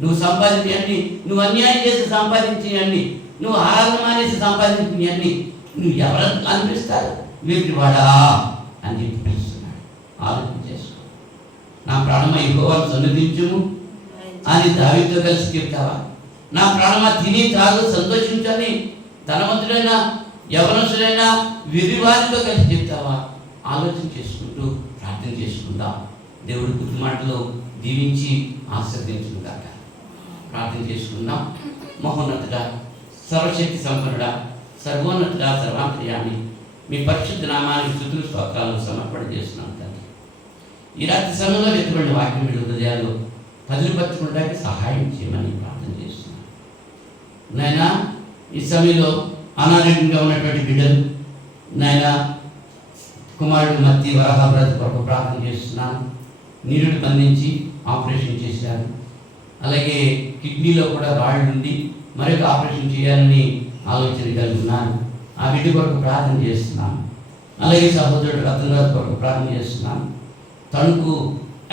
నువ్వు సంపాదించి, నువ్వు అన్యాయం చేసి సంపాదించినవన్నీ, నువ్వు ఆరాధన మానేసి సంపాదించినవన్నీ నువ్వు ఎవరు అనిపిస్తారు? వీరివాడా అని చెప్పి పిలుస్తున్నాడు. ఆలోచన చేసుకో. నా ప్రాణమా యెహోవాను సన్నిధించుము అని దావీదుతో కలిసి చెప్తావా? నా ప్రాణమా తిని తాగు సంతోషించని ధనవంతుడైనా యవనస్తుడైనా విరివారితో కలిసి చెప్తావా? ఆలోచన చేసుకుంటూ ప్రార్థన చేసుకుందాం. దేవుడి కొద్ది మాటలో దీవించి ఆశీర్వదించుగాక. ప్రార్థన చేసుకుందాం. మహోన్నతుడా, సర్వశక్తి సంపన్నుడా, సర్వోన్నతుడా, సర్వాంతర్యామి, మీ పరిశుద్ధ నామానికి స్తుతులు స్తోత్రాలు సమర్పణ చేస్తున్నాం తండ్రి. ఈ రాత్రి సమయంలో ఎటువంటి వాక్యం మీ హృదయాలు పదిలిపరచుకోవడానికి సహాయం చేయమని ప్రార్థన చేస్తున్నాను. నాయనా, ఈ సమయంలో అనారోగ్యంగా ఉన్నటువంటి బిడ్డలు, నాయనా కుమారుడు మత్తి వరహాబ్రత కొరకు ప్రార్థన చేస్తున్నాను. నీరుడు బంధించి ఆపరేషన్ చేశారు. అలాగే కిడ్నీలో కూడా రాళ్ళు ఉండి మరొక ఆపరేషన్ చేయాలని ఆలోచన కలిగి ఉన్నాను. ఆ బిడ్డ కొరకు ప్రార్థన చేస్తున్నాను. అలాగే సహోదరుడు రతన్ కొరకు ప్రార్థన చేస్తున్నాను. తణుకు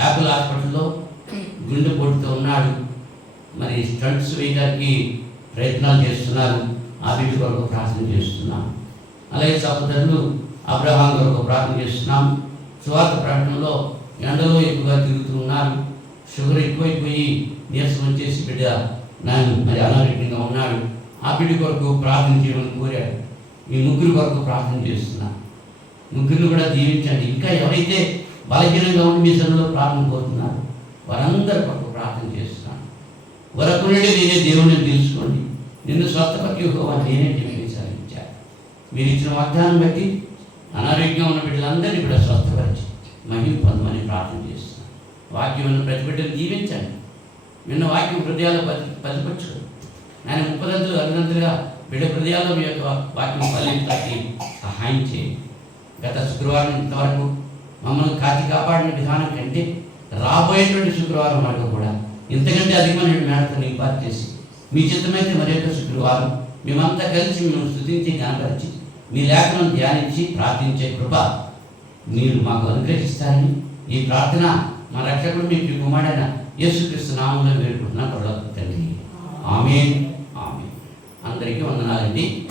యాపిల్ హాస్పిటల్లో గుండెపోటుతో ఉన్నాడు. మరి స్టంట్స్ వేయడానికి ప్రయత్నాలు చేస్తున్నారు. ఆ బిడ్డ కొరకు ప్రార్థన చేస్తున్నాం. అలాగే సహోదరులు అబ్రహాం కొరకు ప్రార్థన చేస్తున్నాం. సువార్త ప్రకటనలో ఎండలో ఎక్కువగా తిరుగుతూ ఉన్నారు. షుగర్ ఎక్కువైపోయి నీరసం వచ్చేసి బిడ్డ మరి అనారోగ్యంగా ఉన్నాడు. ఆ బిడ్డ కొరకు ప్రార్థన చేయమని కోరాడు. ఈ ముగ్గురు కొరకు ప్రార్థన చేస్తున్నాను. ముగ్గురిని కూడా దీవించండి. ఇంకా ఎవరైతే బలహీనంగా ఉండి మీ సన్నిధిలో ప్రార్థన కోరుతున్నారు వారందరి కొరకు ప్రార్థన చేస్తున్నాను. వరకు నుండి నేనే దేవుడిని తెలుసుకోండి, నిన్ను స్వస్థపట్టి యెహోవాను నేనే చెప్పి సాధించాను. మీరు ఇచ్చిన వాగ్దానం బట్టి అనారోగ్యంగా ఉన్న బిడ్డలందరినీ కూడా స్వస్థపరిచి మహిమ పొందమని ప్రార్థన చేస్తున్నాను. వాక్యం ఉన్న ప్రతి బిడ్డను దీవించండి. నిన్న వాక్యం హృదయాల్లో పదిపరచుకోండి. ఆయన 30 అరుదంతులుగా బిడ్డ హృదయాల్లో మీ యొక్క వాక్యం ఫలించడానికి సహాయం చేయండి. గత శుక్రవారం ఇంతవరకు మమ్మల్ని కాపాడిన విధానం కంటే రాబోయేటువంటి శుక్రవారం వరకు కూడా ఇంతకంటే అధికమైన మేడతో నింపారు చేసి మీ చిత్తమైతే మరి యొక్క శుక్రవారం మేమంతా కలిసి మిమ్మల్ని స్తుతించి కనపరిచి మీ లేఖనం ధ్యానించి ప్రార్థించే కృప మీరు మాకు అనుగ్రహిస్తారని ఈ ప్రార్థన మా రక్షకుడు మీ కుమారుడైన యేసుక్రీస్తు నామములో వేడుకుంటున్నాను పరలోక తండ్రి. ఆమేన్. ఆమేన్. అందరికీ వందనాలండి.